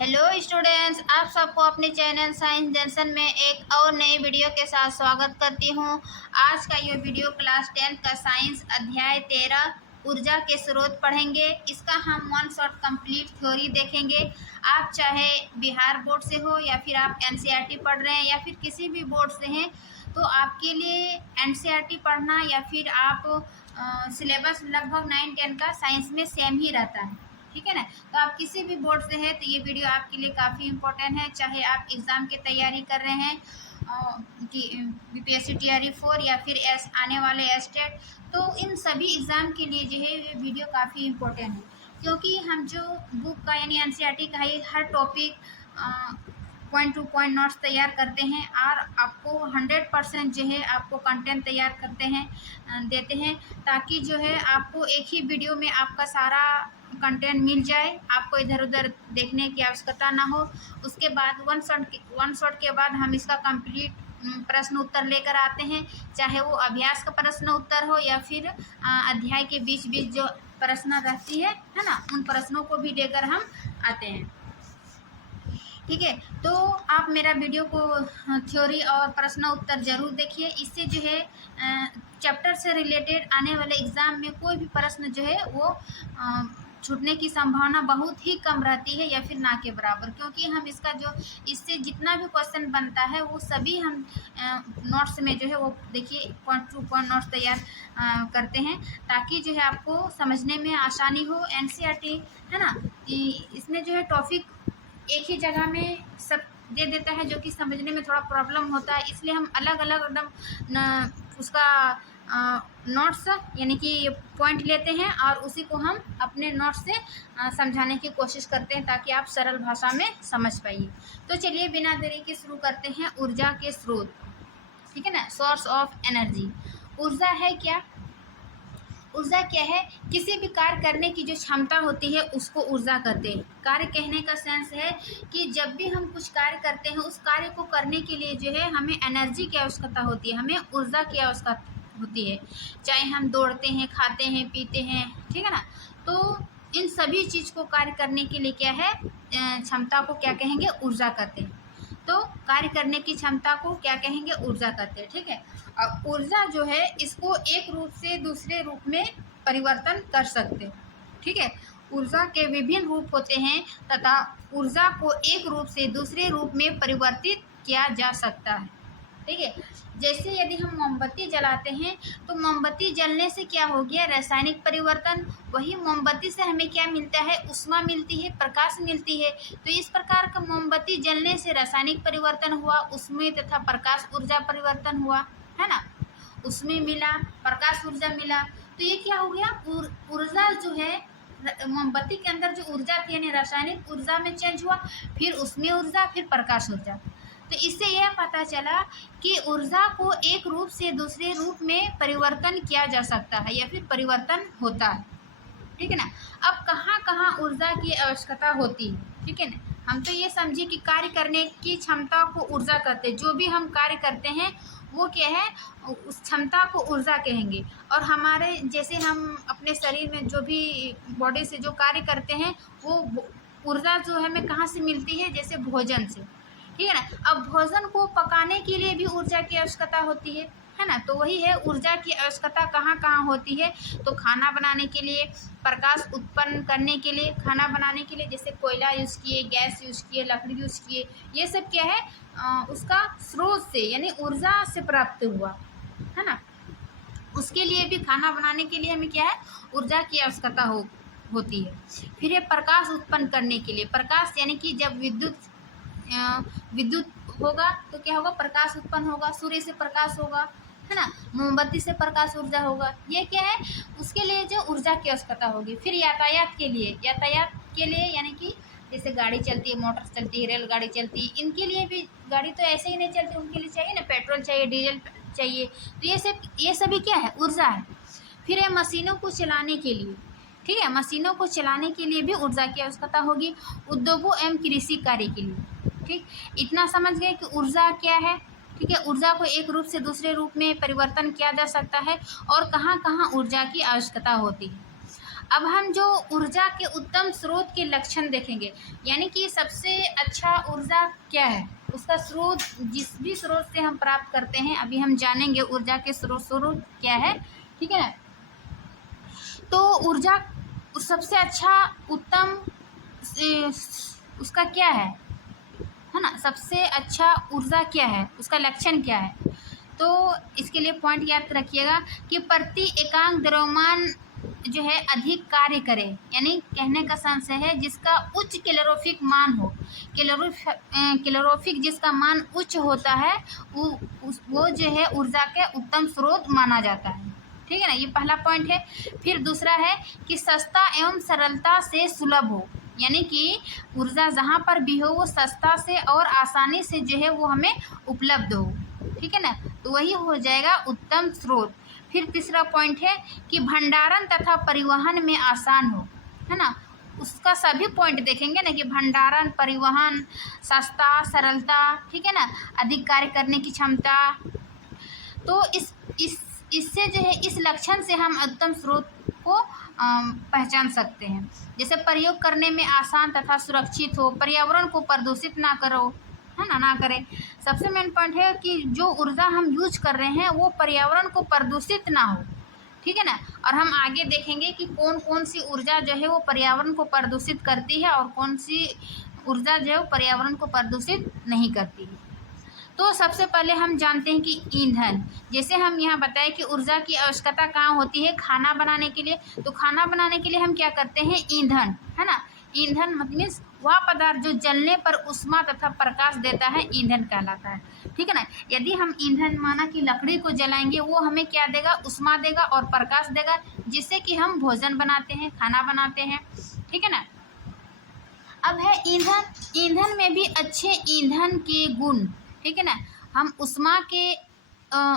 Hello students, आप सबको अपने चैनल साइंस जंक्शन में एक और नई वीडियो के साथ स्वागत करती हूँ। आज का ये वीडियो क्लास 10 का साइंस अध्याय 13 ऊर्जा के स्रोत पढ़ेंगे। इसका हम वन शॉट कंप्लीट थ्योरी देखेंगे। आप चाहे बिहार बोर्ड से हो या फिर आप एनसीईआरटी पढ़ रहे हैं या फिर किसी भी बोर्ड से हैं, तो आपके लिए एनसीईआरटी पढ़ना या फिर आप सिलेबस लगभग 9-10 का साइंस में सेम ही रहता है, ठीक है ना। तो आप किसी भी बोर्ड से हैं तो ये वीडियो आपके लिए काफ़ी इम्पोर्टेंट है। चाहे आप एग्ज़ाम की तैयारी कर रहे हैं कि बीपीएससी टीआरई 4 या फिर आने वाले एस्टेट, तो इन सभी एग्ज़ाम के लिए जो है ये वीडियो काफ़ी इम्पोर्टेंट है, क्योंकि हम जो बुक का यानी एनसीईआरटी का ही हर topic point to point notes तैयार करते हैं और आपको 100% जो है आपको कंटेंट तैयार करते हैं देते हैं, ताकि जो है आपको एक ही वीडियो में आपका सारा कंटेंट मिल जाए, आपको इधर उधर देखने की आवश्यकता ना हो। उसके बाद वन शॉट के बाद हम इसका कंप्लीट प्रश्न उत्तर लेकर आते हैं, चाहे वो अभ्यास का प्रश्न उत्तर हो या फिर अध्याय के बीच बीच जो प्रश्न रहती है ना, उन प्रश्नों को भी लेकर हम आते हैं। ठीक है, तो आप मेरा वीडियो को थ्योरी और प्रश्न उत्तर जरूर देखिए। इससे जो है चैप्टर से रिलेटेड आने वाले एग्ज़ाम में कोई भी प्रश्न जो है वो छूटने की संभावना बहुत ही कम रहती है या फिर ना के बराबर, क्योंकि हम इसका जो इससे जितना भी क्वेश्चन बनता है वो सभी हम नोट्स में जो है वो देखिए पॉइंट टू पॉइंट नोट्स तैयार करते हैं, ताकि जो है आपको समझने में आसानी हो। एनसीईआरटी है ना, इसमें जो है टॉपिक एक ही जगह में सब दे देता है, जो कि समझने में थोड़ा प्रॉब्लम होता है। इसलिए हम अलग अलग एकदम उसका नोट्स यानी कि पॉइंट लेते हैं और उसी को हम अपने नोट्स से समझाने की कोशिश करते हैं, ताकि आप सरल भाषा में समझ पाइए। तो चलिए बिना देरी के शुरू करते हैं। ऊर्जा के स्रोत, ठीक है ना, सोर्स ऑफ एनर्जी। ऊर्जा है क्या? ऊर्जा क्या है? किसी भी कार्य करने की जो क्षमता होती है उसको ऊर्जा कहते हैं। कार्य कहने का सेंस है कि जब भी हम कुछ कार्य करते हैं उस कार्य को करने के लिए जो है हमें एनर्जी की आवश्यकता होती है, हमें ऊर्जा की आवश्यकता होती है। चाहे हम दौड़ते हैं, खाते हैं, पीते हैं, ठीक है ना, तो इन सभी चीज़ को कार्य करने के लिए क्या है, क्षमता को क्या कहेंगे? ऊर्जा कहते हैं। तो कार्य करने की क्षमता को क्या कहेंगे? ऊर्जा कहते हैं, ठीक है। अब ऊर्जा जो है इसको एक रूप से दूसरे रूप में परिवर्तन कर सकते हैं, ठीक है। ऊर्जा के विभिन्न रूप होते हैं तथा ऊर्जा को एक रूप से दूसरे रूप में परिवर्तित किया जा सकता है, ठीक है। जैसे यदि हम मोमबत्ती जलाते हैं तो मोमबत्ती जलने से क्या हो गया? रासायनिक परिवर्तन। वही मोमबत्ती से हमें क्या मिलता है? ऊष्मा मिलती है, प्रकाश मिलती है। तो इस प्रकार का मोमबत्ती जलने से रासायनिक परिवर्तन हुआ, उसमें तथा प्रकाश ऊर्जा परिवर्तन हुआ, है ना। उसमें मिला, प्रकाश ऊर्जा मिला, तो ये क्या हो गया? ऊर्जा जो है मोमबत्ती के अंदर जो ऊर्जा थी यानी रासायनिक ऊर्जा में चेंज हुआ, फिर उसमें ऊर्जा, फिर प्रकाश ऊर्जा। तो इससे यह पता चला कि ऊर्जा को एक रूप से दूसरे रूप में परिवर्तन किया जा सकता है या फिर परिवर्तन होता है, ठीक है ना। अब कहाँ कहाँ ऊर्जा की आवश्यकता होती है, ठीक है ना। हम तो ये समझे कि कार्य करने की क्षमता को ऊर्जा कहते हैं। जो भी हम कार्य करते हैं वो क्या है? उस क्षमता को ऊर्जा कहेंगे। और हमारे जैसे हम अपने शरीर में जो भी बॉडी से जो कार्य करते हैं वो ऊर्जा जो है हमें कहाँ से मिलती है? जैसे भोजन से, ठीक है ना। अब भोजन को पकाने के लिए भी ऊर्जा की आवश्यकता होती है ना। तो वही है, ऊर्जा की आवश्यकता कहाँ कहाँ होती है? तो खाना बनाने के लिए, प्रकाश उत्पन्न करने के लिए, खाना बनाने के लिए जैसे कोयला यूज़ किए, गैस यूज़ किए, लकड़ी यूज़ किए, ये सब क्या है? उसका स्रोत से यानी ऊर्जा से प्राप्त हुआ, है ना। उसके लिए भी, खाना बनाने के लिए हमें क्या है? ऊर्जा की आवश्यकता होती है। फिर ये प्रकाश उत्पन्न करने के लिए, प्रकाश यानी कि जब विद्युत होगा तो क्या होगा? प्रकाश उत्पन्न होगा, सूर्य से प्रकाश होगा, है ना, मोमबत्ती से प्रकाश ऊर्जा होगा। ये क्या है? उसके लिए जो ऊर्जा की आवश्यकता होगी। फिर यातायात के लिए यानी कि जैसे गाड़ी चलती है, मोटर चलती है, रेलगाड़ी चलती है, इनके लिए भी, गाड़ी तो ऐसे ही नहीं चलती, उनके लिए चाहिए ना, पेट्रोल चाहिए, डीजल चाहिए। तो ये सभी क्या है? ऊर्जा है। फिर है मशीनों को चलाने के लिए, ठीक है, मशीनों को चलाने के लिए भी ऊर्जा की आवश्यकता होगी। उद्योगों एवं कृषि कार्य के लिए, ठीक। इतना समझ गए कि ऊर्जा क्या है, ठीक है। ऊर्जा को एक रूप से दूसरे रूप में परिवर्तन किया जा सकता है और कहाँ कहाँ ऊर्जा की आवश्यकता होती है। अब हम जो ऊर्जा के उत्तम स्रोत के लक्षण देखेंगे, यानी कि सबसे अच्छा ऊर्जा क्या है, उसका स्रोत, जिस भी स्रोत से हम प्राप्त करते हैं, अभी हम जानेंगे ऊर्जा के स्रोत क्या है। ठीक है ना। तो ऊर्जा सबसे अच्छा उत्तम उसका क्या है ना, सबसे अच्छा ऊर्जा क्या है, उसका लक्षण क्या है। तो इसके लिए पॉइंट याद रखिएगा कि प्रति एकांक द्रव्यमान जो है अधिक कार्य करे, यानी कहने का संशय है जिसका उच्च कैलोरीफिक मान हो। कैलोरीफिक जिसका मान उच्च होता है वो जो है ऊर्जा के उत्तम स्रोत माना जाता है। ठीक है ना, ये पहला पॉइंट है। फिर दूसरा है कि सस्ता एवं सरलता से सुलभ हो, यानी कि ऊर्जा जहाँ पर भी हो वो सस्ता से और आसानी से जो है वो हमें उपलब्ध हो। ठीक है ना, तो वही हो जाएगा उत्तम स्रोत। फिर तीसरा पॉइंट है कि भंडारण तथा परिवहन में आसान हो, है ना। उसका सभी पॉइंट देखेंगे ना कि भंडारण, परिवहन, सस्ता, सरलता, ठीक है ना, अधिक कार्य करने की क्षमता। तो इससे जो है, इस लक्षण से हम उत्तम स्रोत को पहचान सकते हैं। जैसे प्रयोग करने में आसान तथा सुरक्षित हो, पर्यावरण को प्रदूषित ना करो, है ना, ना करें। सबसे मेन पॉइंट है कि जो ऊर्जा हम यूज कर रहे हैं वो पर्यावरण को प्रदूषित ना हो। ठीक है ना, और हम आगे देखेंगे कि कौन कौन सी ऊर्जा जो है वो पर्यावरण को प्रदूषित करती है और कौन सी ऊर्जा जो है वो पर्यावरण को प्रदूषित नहीं करती है। तो सबसे पहले हम जानते हैं कि ईंधन, जैसे हम यहाँ बताएं कि ऊर्जा की आवश्यकता कहाँ होती है, खाना बनाने के लिए। तो खाना बनाने के लिए हम क्या करते हैं, ईंधन, है ना। ईंधन मीन्स वह पदार्थ जो जलने पर ऊष्मा तथा प्रकाश देता है, ईंधन कहलाता है। ठीक है ना, यदि हम ईंधन माना कि लकड़ी को जलाएंगे, वो हमें क्या देगा, ऊष्मा देगा और प्रकाश देगा, जिससे कि हम भोजन बनाते हैं, खाना बनाते हैं। ठीक है ना। अब है ईंधन। ईंधन में भी अच्छे ईंधन के गुण, ठीक है ना। हम ऊष्मा के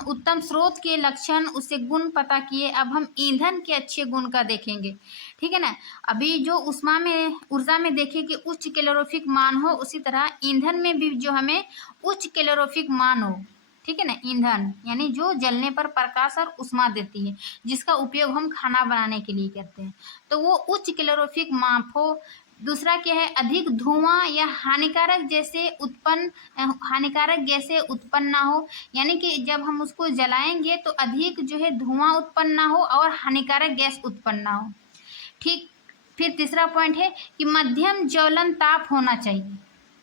उत्तम स्रोत के लक्षण, उससे गुण पता किए। अब हम ईंधन के अच्छे गुण का देखेंगे। ठीक है ना। अभी जो ऊष्मा में, ऊर्जा में देखें कि उच्च कैलोरीफिक मान हो, उसी तरह ईंधन में भी जो हमें उच्च कैलोरीफिक मान हो। ठीक है ना, ईंधन यानी जो जलने पर प्रकाश और ऊष्मा देती है, जिसका उपयोग हम खाना बनाने के लिए करते हैं, तो वो उच्च कैलोरीफिक माप हो। दूसरा क्या है, अधिक धुआं या हानिकारक गैसें उत्पन्न ना हो, यानी कि जब हम उसको जलाएंगे तो अधिक जो है धुआं उत्पन्न ना हो और हानिकारक गैस उत्पन्न ना हो। ठीक। फिर तीसरा पॉइंट है कि मध्यम ज्वलन ताप होना चाहिए,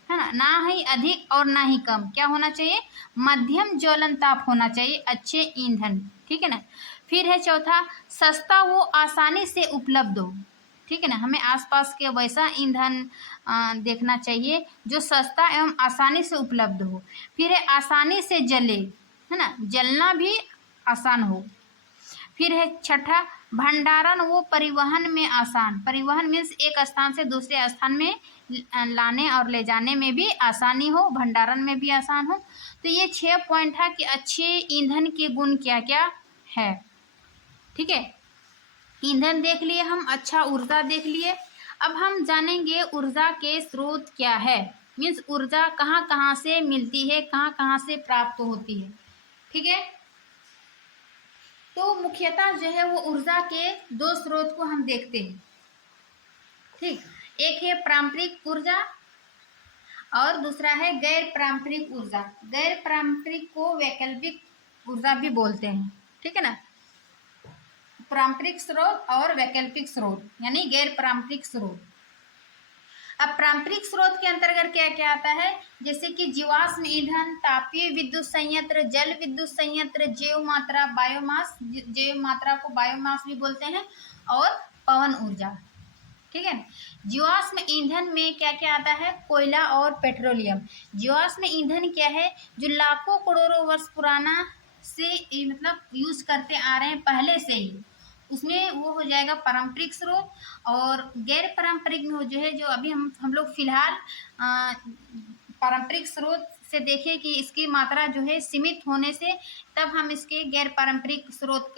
है ना, ना ही अधिक और ना ही कम, क्या होना चाहिए, मध्यम ज्वलन ताप होना चाहिए अच्छे ईंधन। ठीक है ना। फिर है चौथा, सस्ता वो आसानी से उपलब्ध हो। ठीक है ना, हमें आसपास के वैसा ईंधन देखना चाहिए जो सस्ता एवं आसानी से उपलब्ध हो। फिर है आसानी से जले, है ना, जलना भी आसान हो। फिर है छठा, भंडारण वो परिवहन में आसान। परिवहन मीन्स एक स्थान से दूसरे स्थान में लाने और ले जाने में भी आसानी हो, भंडारण में भी आसान हो। तो ये 6 पॉइंट है कि अच्छे ईंधन के गुण क्या क्या है। ठीक है, ईंधन देख लिए हम, अच्छा ऊर्जा देख लिए। अब हम जानेंगे ऊर्जा के स्रोत क्या है, मीन्स ऊर्जा कहाँ कहाँ से मिलती है, कहाँ कहाँ से प्राप्त होती है। ठीक है, तो मुख्यतः जो है वो ऊर्जा के 2 स्रोत को हम देखते हैं। ठीक, एक है पारंपरिक ऊर्जा और दूसरा है गैर पारंपरिक ऊर्जा। गैर पारंपरिक को वैकल्पिक ऊर्जा भी बोलते हैं। ठीक है ना, पारंपरिक स्रोत और वैकल्पिक स्रोत यानी गैर पारंपरिक स्रोत। अब पारंपरिक स्रोत के अंतर्गत क्या क्या आता है, जैसे कि जीवाश्म ईंधन, तापीय विद्युत संयंत्र, जल विद्युत संयंत्र, जैव मात्रा, बायोमास, जैव मात्रा को बायोमास भी बोलते हैं, और पवन ऊर्जा। ठीक है, जीवाश्म ईंधन में क्या क्या आता है, कोयला और पेट्रोलियम। जीवाश्म ईंधन क्या है, जो लाखों करोड़ों वर्ष पुराना से मतलब यूज करते आ रहे हैं पहले से ही, उसमें वो हो जाएगा पारंपरिक स्रोत। और गैर पारंपरिक में जो है, जो अभी हम लोग फिलहाल पारंपरिक स्रोत से देखें कि इसकी मात्रा जो है सीमित होने से, तब हम इसके गैर पारंपरिक स्रोत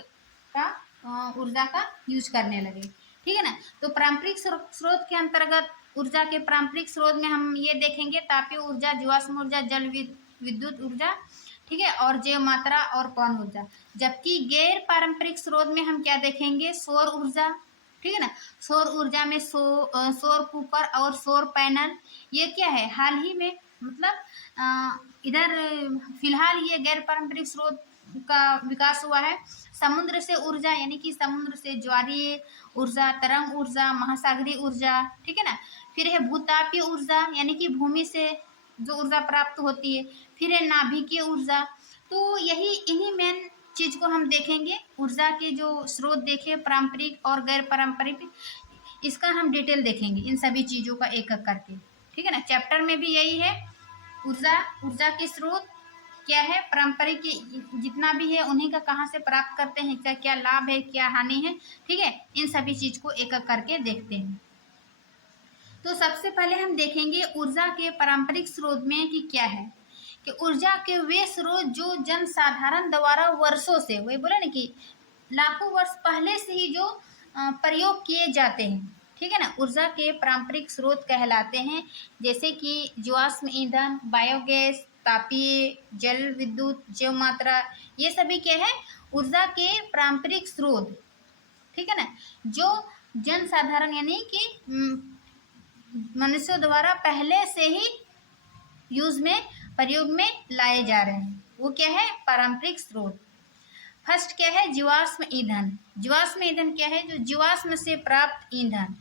का ऊर्जा का यूज करने लगे। ठीक है ना, तो पारंपरिक स्रोत के अंतर्गत ऊर्जा के पारंपरिक स्रोत में हम ये देखेंगे तापीय ऊर्जा, जीवाश्म ऊर्जा, जल विद्युत ऊर्जा, ठीक है, और जैव मात्रा और पवन ऊर्जा। जबकि गैर पारंपरिक स्रोत में हम क्या देखेंगे, सौर ऊर्जा, ठीक है ना। सौर ऊर्जा में सौर कुकर और सौर पैनल, ये क्या है, हाल ही में मतलब इधर फिलहाल ये गैर पारंपरिक स्रोत का विकास हुआ है। समुद्र से ऊर्जा यानी कि समुद्र से ज्वारीय ऊर्जा, तरंग ऊर्जा, महासागरीय ऊर्जा, ठीक है ना। फिर है भूतापीय ऊर्जा यानी कि भूमि से जो ऊर्जा प्राप्त होती है। फिर है नाभिकीय ऊर्जा। तो यही इन्हीं मेन चीज को हम देखेंगे, ऊर्जा के जो स्रोत देखे पारंपरिक और गैर पारंपरिक, इसका हम डिटेल देखेंगे इन सभी चीजों का एक एक करके, ठीक है ना। चैप्टर में भी यही है, ऊर्जा के स्रोत क्या है, पारंपरिक जितना भी है उन्हीं का कहाँ से प्राप्त करते हैं, क्या क्या लाभ है, क्या हानि है, ठीक है। इन सभी चीज को एक एक करके देखते हैं। तो सबसे पहले हम देखेंगे ऊर्जा के पारंपरिक स्रोत में कि क्या है, कि ऊर्जा के वे स्रोत जो जनसाधारण द्वारा वर्षों से, वही बोले ना कि लाखों वर्ष पहले से ही जो प्रयोग किए जाते हैं, ठीक है ना, ऊर्जा के पारंपरिक स्रोत कहलाते हैं। जैसे कि जीवाश्म ईंधन, बायोगैस, तापीय, जल विद्युत, जैव मात्रा, ये सभी क्या है, ऊर्जा के पारंपरिक स्रोत, ठीक है ना, जो जनसाधारण यानी कि मनुष्यों द्वारा पहले से ही प्रयोग में लाए जा रहे हैं, वो क्या है, पारंपरिक स्रोत। फर्स्ट क्या है, जीवाश्म ईंधन। जीवाश्म ईंधन क्या है, जो जीवाश्म से प्राप्त ईंधन,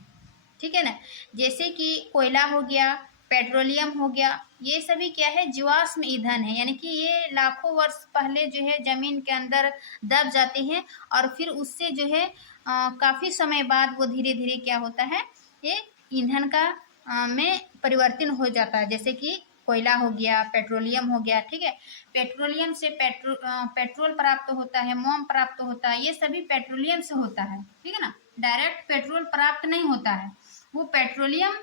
ठीक है ना, जैसे कि कोयला हो गया, पेट्रोलियम हो गया, ये सभी क्या है, जीवाश्म ईंधन है। यानी कि ये लाखों वर्ष पहले जो है जमीन के अंदर दब जाते हैं और फिर उससे जो है काफी समय बाद वो धीरे धीरे क्या होता है, ये ईंधन का में परिवर्तन हो जाता है। जैसे कि कोयला हो गया, पेट्रोलियम हो गया, ठीक है। पेट्रोलियम से पेट्रोल प्राप्त होता है, मोम प्राप्त होता है, ये सभी पेट्रोलियम से होता है, ठीक है ना। डायरेक्ट पेट्रोल प्राप्त नहीं होता है, वो पेट्रोलियम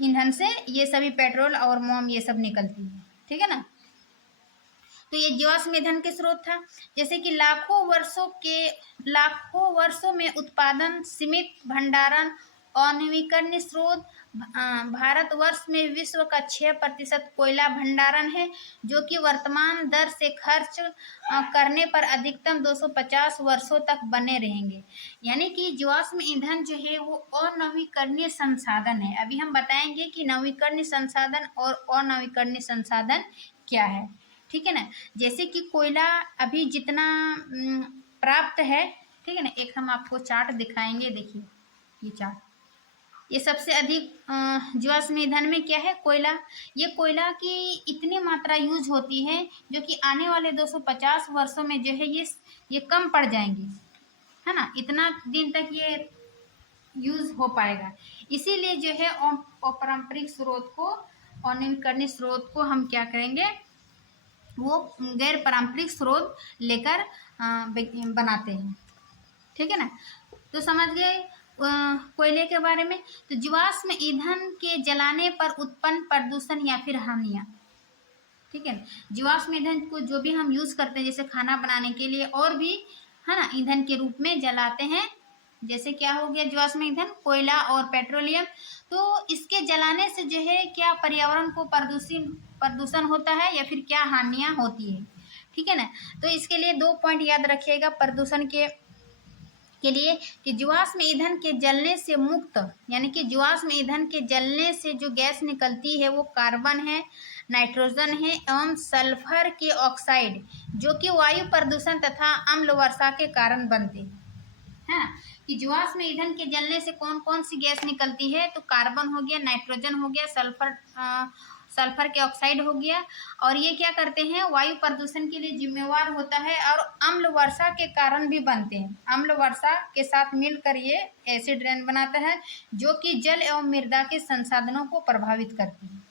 ईंधन से ये सभी पेट्रोल और मोम ये सब निकलती है, ठीक है ना। तो ये जीवाश्म ईंधन के स्रोत था। जैसे कि लाखों वर्षों में उत्पादन, सीमित भंडारण, अनवीकरणीय स्रोत। भारतवर्ष में विश्व का 6% कोयला भंडारण है, जो कि वर्तमान दर से खर्च करने पर अधिकतम 250 वर्षों तक बने रहेंगे। यानी कि जीवाश्म ईंधन जो है वो अनवीकरणीय संसाधन है। अभी हम बताएंगे कि नवीकरणीय संसाधन और अनवीकरणीय संसाधन क्या है, ठीक है ना। जैसे कि कोयला अभी जितना प्राप्त है, ठीक है ना, एक हम आपको चार्ट दिखाएंगे, देखिए ये चार्ट, ये सबसे अधिक जीवाश्म ईंधन में क्या है, कोयला। ये कोयला की इतनी मात्रा यूज होती है जो कि आने वाले 250 वर्षों में जो है ये कम पड़ जाएंगे, है ना, इतना दिन तक ये यूज हो पाएगा। इसीलिए जो है अपारंपरिक स्रोत को, अनवीकरणीय स्रोत को हम क्या करेंगे, वो गैर पारंपरिक स्रोत लेकर बनाते हैं, ठीक है ना। तो समझ गए कोयले के बारे में। तो जीवाश्म ईंधन के जलाने पर उत्पन्न प्रदूषण या फिर हानियाँ, ठीक है। जीवाश्म ईंधन को जो भी हम यूज करते हैं, जैसे खाना बनाने के लिए और भी, है ना, ईंधन के रूप में जलाते हैं। जैसे क्या हो गया, जीवाश्म ईंधन, कोयला और पेट्रोलियम। तो इसके जलाने से जो है क्या पर्यावरण को प्रदूषण होता है या फिर क्या हानियां होती है, ठीक है ना। तो इसके लिए 2 पॉइंट याद रखिएगा प्रदूषण के लिए, कि जीवाश्म ईंधन के जलने से मुक्त, यानी कि जीवाश्म ईंधन के जलने से जो गैस निकलती है वो कार्बन है, नाइट्रोजन है एवं सल्फर के ऑक्साइड, जो कि वायु प्रदूषण तथा अम्ल वर्षा के कारण बनते हैं, है ना। कि जीवाश्म ईंधन के जलने से कौन कौन सी गैस निकलती है, तो कार्बन हो गया, नाइट्रोजन हो गया, सल्फर के ऑक्साइड हो गया, और ये क्या करते हैं, वायु प्रदूषण के लिए जिम्मेवार होता है और अम्ल वर्षा के कारण भी बनते हैं। अम्ल वर्षा के साथ मिलकर ये एसिड रेन बनाता है, जो कि जल एवं मृदा के संसाधनों को प्रभावित करती है।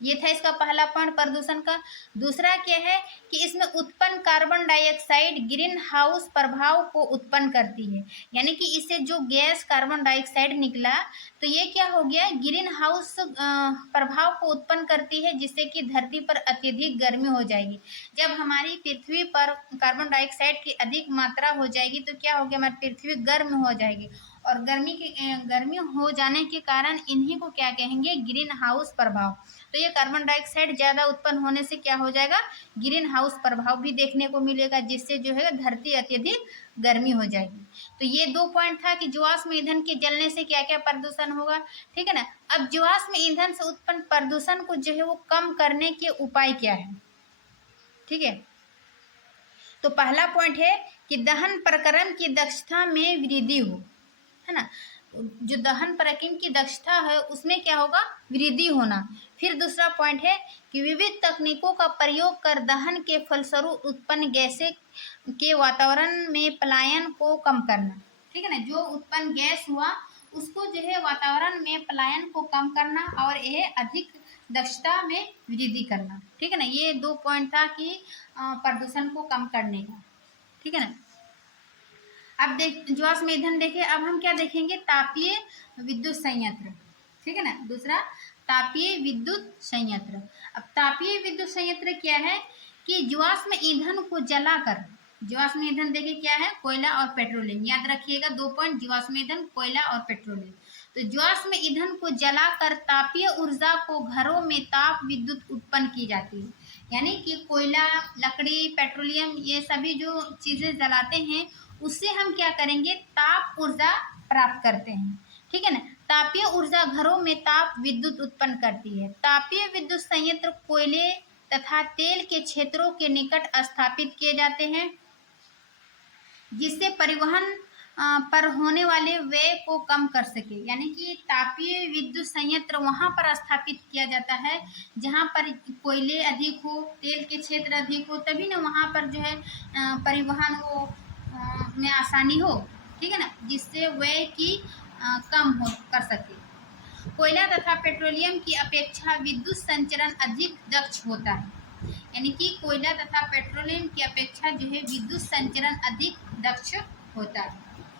ये था इसका पहला पॉइंट प्रदूषण का। दूसरा क्या है कि इसमें उत्पन्न कार्बन डाइऑक्साइड ग्रीन हाउस प्रभाव को उत्पन्न करती है। यानी कि इससे जो गैस कार्बन डाइऑक्साइड निकला, तो ये क्या हो गया, ग्रीन हाउस प्रभाव को उत्पन्न करती है, जिससे कि धरती पर अत्यधिक गर्मी हो जाएगी। जब हमारी पृथ्वी पर कार्बन डाइऑक्साइड की अधिक मात्रा हो जाएगी तो क्या हो गया, हमारी पृथ्वी गर्म हो जाएगी और गर्मी हो जाने के कारण इन्हीं को क्या कहेंगे, ग्रीन हाउस प्रभाव। तो ये कार्बन डाइऑक्साइड ज़्यादा उत्पन्न होने से क्या हो जाएगा, ग्रीन हाउस प्रभाव भी देखने को मिलेगा, जिससे जो है धरती अत्यधिक गर्मी हो जाएगी। तो ये 2 पॉइंट था कि जीवाश्म ईंधन के जलने से क्या क्या प्रदूषण होगा, ठीक है ना। अब जीवाश्म ईंधन से उत्पन्न प्रदूषण को जो है वो कम करने के उपाय क्या है, ठीक है। तो पहला पॉइंट है कि दहन प्रक्रम की दक्षता में वृद्धि हो, है ना। जो दहन प्रक्रम की दक्षता है उसमें क्या होगा, वृद्धि होना। फिर दूसरा पॉइंट है कि विविध तकनीकों का प्रयोग कर दहन के फलस्वरूप उत्पन्न गैसें के वातावरण में पलायन को कम करना, ठीक है ना। जो उत्पन्न गैस हुआ उसको जो है वातावरण में पलायन को कम करना और यह अधिक दक्षता में वृद्धि करना, ठीक है ना। ये 2 पॉइंट था कि प्रदूषण को कम करने का, ठीक है ना। अब जीवाश्म ईंधन देखिए, अब हम क्या देखेंगे, तापीय विद्युत संयंत्र, ठीक है ना। दूसरा तापीय विद्युत संयंत्र। अब तापीय विद्युत संयंत्र क्या है कि जीवाश्म ईंधन को जलाकर, जीवाश्म ईंधन देखिए क्या है, कोयला और पेट्रोलियम, याद रखिएगा 2 पॉइंट, जीवाश्म ईंधन, कोयला और पेट्रोलियम। तो जीवाश्म ईंधन को जलाकर तापीय ऊर्जा को घरों में ताप विद्युत उत्पन्न की जाती है। यानी कि कोयला, लकड़ी, पेट्रोलियम, ये सभी जो चीजें जलाते हैं उससे हम क्या करेंगे, ताप ऊर्जा प्राप्त करते हैं, ठीक है ना। तापीय ऊर्जा घरों में ताप विद्युत उत्पन्न करती है। तापीय विद्युत संयंत्र कोयले तथा तेल के क्षेत्रों के निकट स्थापित किए जाते हैं, जिससे परिवहन पर होने वाले व्यय को कम कर सके। यानी कि तापीय विद्युत संयंत्र वहां पर स्थापित किया जाता है जहां पर कोयले अधिक हो, तेल के क्षेत्र अधिक हो, तभी ना वहां पर जो है परिवहन हो में आसानी हो, ठीक है ना, जिससे व्यय की कम हो कर सके। कोयला तथा पेट्रोलियम की अपेक्षा विद्युत संचरण अधिक दक्ष होता है। यानी कि कोयला तथा पेट्रोलियम की अपेक्षा जो है विद्युत संचरण अधिक दक्ष होता है,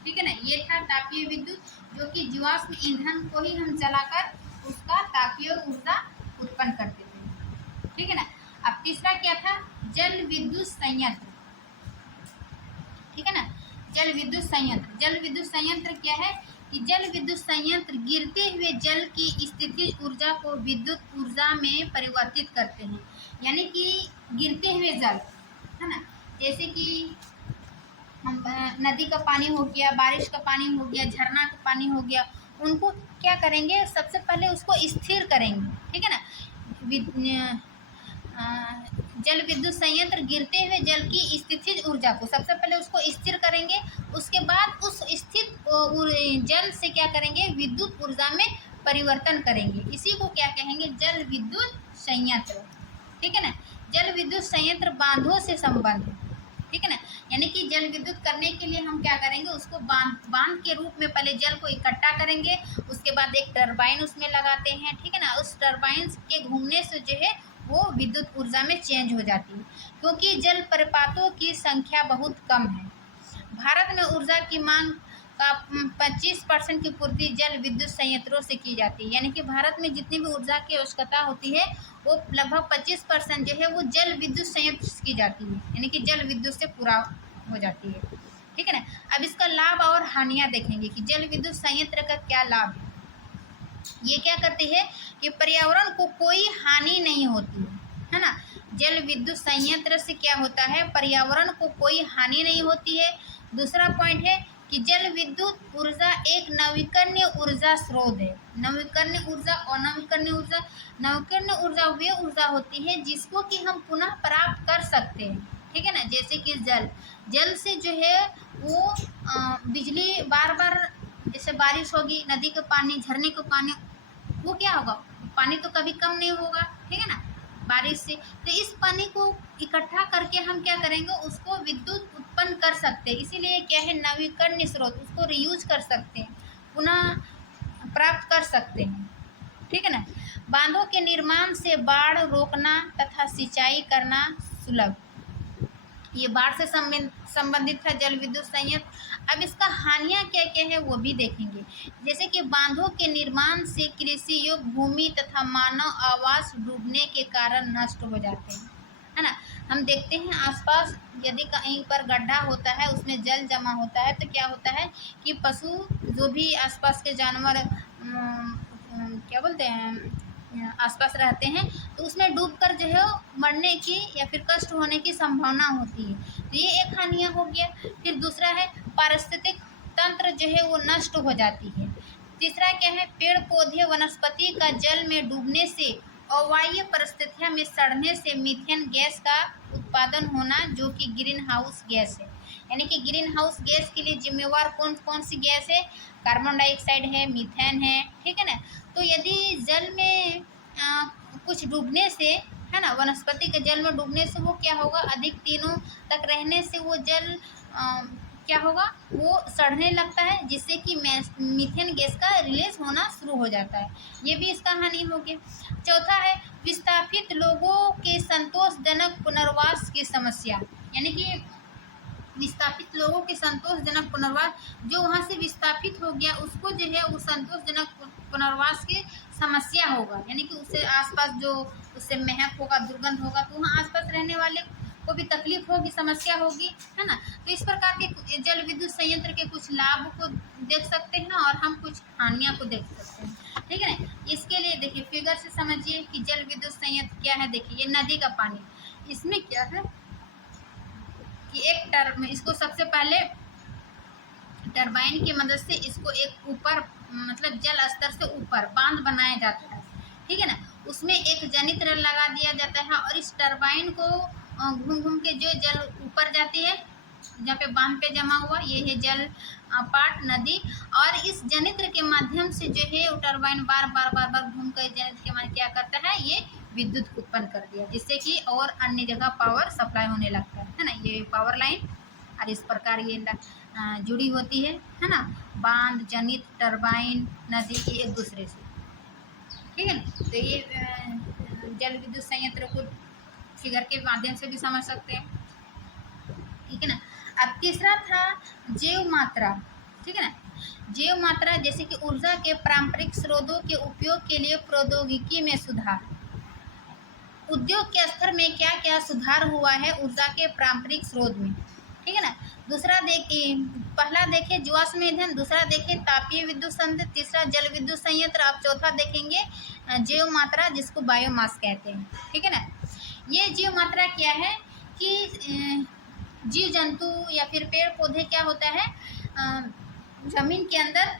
ठीक है ना। ये था तापीय विद्युत, जो कि जीवाश्म ईंधन को ही हम जलाकर उसका तापीय ऊर्जा उत्पन्न करते थे, ठीक है ना। अब तीसरा क्या था, जल विद्युत संयंत्र, ठीक है ना। जल विद्युत संयंत्र, जल विद्युत संयंत्र क्या है कि जल विद्युत संयंत्र गिरते हुए जल की स्थितिज ऊर्जा को विद्युत ऊर्जा में परिवर्तित करते हैं। यानी कि गिरते हुए जल, है ना, जैसे कि हम नदी का पानी हो गया, बारिश का पानी हो गया, झरना का पानी हो गया, उनको क्या करेंगे, सबसे पहले उसको स्थिर करेंगे, ठीक है ना। जल विद्युत संयंत्र गिरते हुए जल की स्थितिज ऊर्जा को सबसे पहले उसको स्थिर करेंगे, उसके बाद उस स्थित जल से क्या करेंगे, विद्युत ऊर्जा में परिवर्तन करेंगे। इसी को क्या कहेंगे, जल विद्युत संयंत्र, ठीक है ना। जल विद्युत संयंत्र बांधों से संबंधित, ठीक है ना। यानी कि जल विद्युत करने के लिए हम क्या करेंगे, उसको बांध के रूप में पहले जल को इकट्ठा करेंगे, उसके बाद एक टरबाइन उसमें लगाते हैं, ठीक है ना। उस टरबाइन के घूमने से जो है वो विद्युत ऊर्जा में चेंज हो जाती है, क्योंकि जल प्रपातों की संख्या बहुत कम है। भारत में ऊर्जा की मांग का 25% की पूर्ति जल विद्युत संयंत्रों से की जाती है। यानी कि भारत में जितनी भी ऊर्जा की आवश्यकता होती है वो लगभग 25% जो है वो जल विद्युत संयंत्र से की जाती है, यानी कि जल विद्युत से पूरा हो जाती है, ठीक है ना। अब इसका लाभ और हानियां देखेंगे कि जल विद्युत संयंत्र का क्या लाभ है। ये क्या करती है कि पर्यावरण को कोई हानि नहीं होती है ना। जल विद्युत संयंत्र से क्या होता है, पर्यावरण को कोई हानि नहीं होती है। दूसरा पॉइंट है कि जल विद्युत ऊर्जा एक नवीकरणीय ऊर्जा स्रोत है। नवीकरणीय ऊर्जा और नवीकरणीय ऊर्जा वे ऊर्जा होती है जिसको कि हम पुनः प्राप्त कर सकते हैं, ठीक है ना। जैसे कि जल से जो है वो बिजली बार बार, जैसे बारिश होगी, नदी का पानी, झरने का पानी, वो क्या होगा, पानी तो कभी कम नहीं होगा, ठीक है ना, बारिश से। तो इस पानी को इकट्ठा करके हम क्या करेंगे, उसको विद्युत उत्पन्न कर सकते हैं। इसीलिए क्या है, नवीकरणीय स्रोत, उसको रीयूज कर सकते हैं, पुनः प्राप्त कर सकते हैं, ठीक है ना। बांधों के निर्माण से बाढ़ रोकना तथा सिंचाई करना सुलभ, ये बाढ़ से संबंधित था जल विद्युत संयंत्र। अब इसका हानियां क्या क्या है वो भी देखेंगे। जैसे कि बांधों के निर्माण से कृषि योग्य भूमि तथा मानव आवास डूबने के कारण नष्ट हो जाते हैं, है ना। हम देखते हैं आसपास यदि कहीं पर गड्ढा होता है, उसमें जल जमा होता है, तो क्या होता है कि पशु जो भी आसपास के जानवर क्या बोलते हैं आसपास रहते हैं, तो उसमें डूबकर जो है मरने की या फिर कष्ट होने की संभावना होती है। तो ये एक हानियाँ हो गया। फिर दूसरा है पारिस्थितिक तंत्र जो है वो नष्ट हो जाती है। तीसरा क्या है, पेड़ पौधे वनस्पति का जल में डूबने से अवायवीय परिस्थितियों में सड़ने से मीथेन गैस का उत्पादन होना, जो कि ग्रीन हाउस गैस है। यानी कि ग्रीन हाउस गैस के लिए जिम्मेवार कौन कौन सी गैस है, कार्बन डाइऑक्साइड है, मीथेन है, ठीक है ना। तो यदि जल में कुछ डूबने से, है ना, वनस्पति के जल में डूबने से वो क्या होगा, अधिक दिनों तक रहने से वो जल क्या होगा, वो सड़ने लगता है, जिससे कि मीथेन गैस का रिलीज होना शुरू हो जाता है। ये भी इसका हानि हो गया। चौथा है विस्थापित लोगों के संतोषजनक पुनर्वास की समस्या। यानी कि विस्थापित लोगों के संतोषजनक पुनर्वास, जो वहाँ से विस्थापित हो गया उसको जो है वो संतोषजनक पुनर्वास की समस्या होगा। यानी कि उससे आसपास जो उससे महक होगा, दुर्गंध होगा, तो वहाँ आसपास रहने वाले को भी तकलीफ होगी, समस्या होगी, है ना। तो इस प्रकार के जल विद्युत संयंत्र के कुछ लाभ को देख सकते हैं और हम कुछ हानियाँ को देख सकते हैं, ठीक है ना। इसके लिए देखिए फिगर से समझिए कि जल विद्युत संयंत्र क्या है। देखिए ये नदी का पानी, इसमें क्या है कि एक टर्म, इसको सबसे पहले टरबाइन की मदद से इसको एक ऊपर मतलब जल स्तर से ऊपर बांध बनाया जाता है, ठीक है ना। उसमें एक जनित्र लगा दिया जाता है और इस टरबाइन को घूम घूम के जो जल ऊपर जाती है, जहाँ पे बांध पे जमा हुआ, ये है जल पाट नदी, और इस जनित्र के माध्यम से जो है वो टरबाइन बार बार घूम कर जनित्र के माध्यम क्या करता है, ये विद्युत उत्पन्न कर दिया, जिससे कि और अन्य जगह पावर सप्लाई होने लगता है ना। ये पावर लाइन और इस प्रकार ये जुड़ी होती है ना। बांध, जनित, टरबाइन, नदी की एक दूसरे से, ठीक है ना। तो ये जल विद्युत संयंत्र को फिगर के माध्यम से भी समझ सकते हैं, ठीक है ना। अब तीसरा था जैव मात्रा, ठीक है ना। जैव मात्रा जैसे कि ऊर्जा के पारंपरिक स्रोतों के उपयोग के लिए प्रौद्योगिकी में सुधार। उद्योग के स्तर में क्या क्या सुधार हुआ है ऊर्जा के पारंपरिक स्रोत में, ठीक है ना। दूसरा देखिए, पहला देखें जीवाश्म ईंधन, दूसरा देखें तापीय विद्युत संयंत्र, तीसरा जल विद्युत संयंत्र, आप चौथा देखेंगे जैव मात्रा जिसको बायोमास कहते हैं, ठीक है ना। ये जीव मात्रा क्या है कि जीव जंतु या फिर पेड़ पौधे क्या होता है, जमीन के अंदर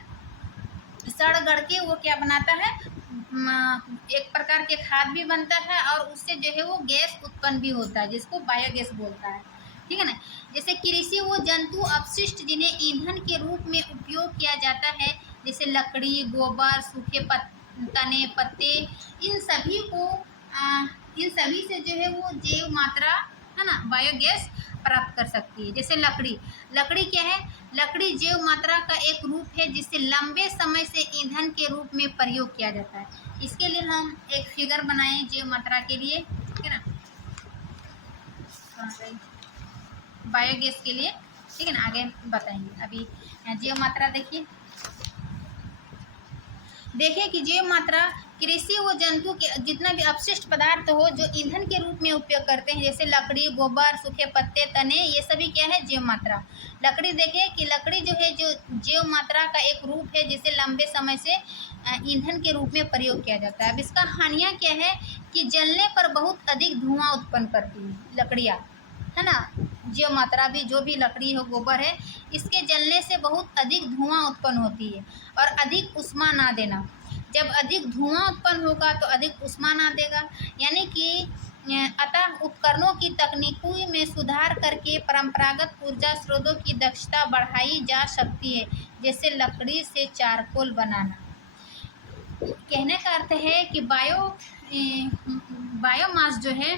सड़ गड़ के वो क्या बनाता है, एक प्रकार के खाद भी बनता है और उससे जो है वो गैस उत्पन्न भी होता है, जिसको बायोगैस बोलता है, ठीक है ना। जैसे कृषि वो जंतु अपशिष्ट जिन्हें ईंधन के रूप में उपयोग किया जाता है, जैसे लकड़ी, गोबर, सूखे तने, पत्ते, इन सभी को इन सभी से जो है वो जैव मात्रा, है ना, बायोगैस प्राप्त कर सकती है। जैसे लकड़ी क्या है, लकड़ी जैव मात्रा का एक रूप है जिसे लंबे समय से ईंधन के रूप में प्रयोग किया जाता है। इसके लिए हम एक फिगर बनाए जैव मात्रा के लिए, ठीक है ना, बायोगैस के लिए, ठीक है ना, आगे बताएंगे। अभी जैव मात्रा देखिए कि जैव मात्रा कृषि व जंतु के जितना भी अपशिष्ट पदार्थ हो जो ईंधन के रूप में उपयोग करते हैं, जैसे लकड़ी, गोबर, सूखे पत्ते, तने, ये सभी क्या है, जैव मात्रा। लकड़ी देखिए कि लकड़ी जो है जो जैव मात्रा का एक रूप है जिसे लंबे समय से ईंधन के रूप में प्रयोग किया जाता है। अब इसका हानियाँ क्या है कि जलने पर बहुत अधिक धुआं उत्पन्न करती है लकड़ियाँ, है ना। जैव मात्रा भी जो भी लकड़ी हो, गोबर है, इसके जलने से बहुत अधिक धुआं उत्पन्न होती है और अधिक ऊष्मा ना देना। जब अधिक धुआं उत्पन्न होगा तो अधिक ऊष्मा ना देगा, यानी कि अतः उपकरणों की तकनीकों में सुधार करके परंपरागत ऊर्जा स्रोतों की दक्षता बढ़ाई जा सकती है, जैसे लकड़ी से चारकोल बनाना। कहने का अर्थ है कि बायोमास जो है,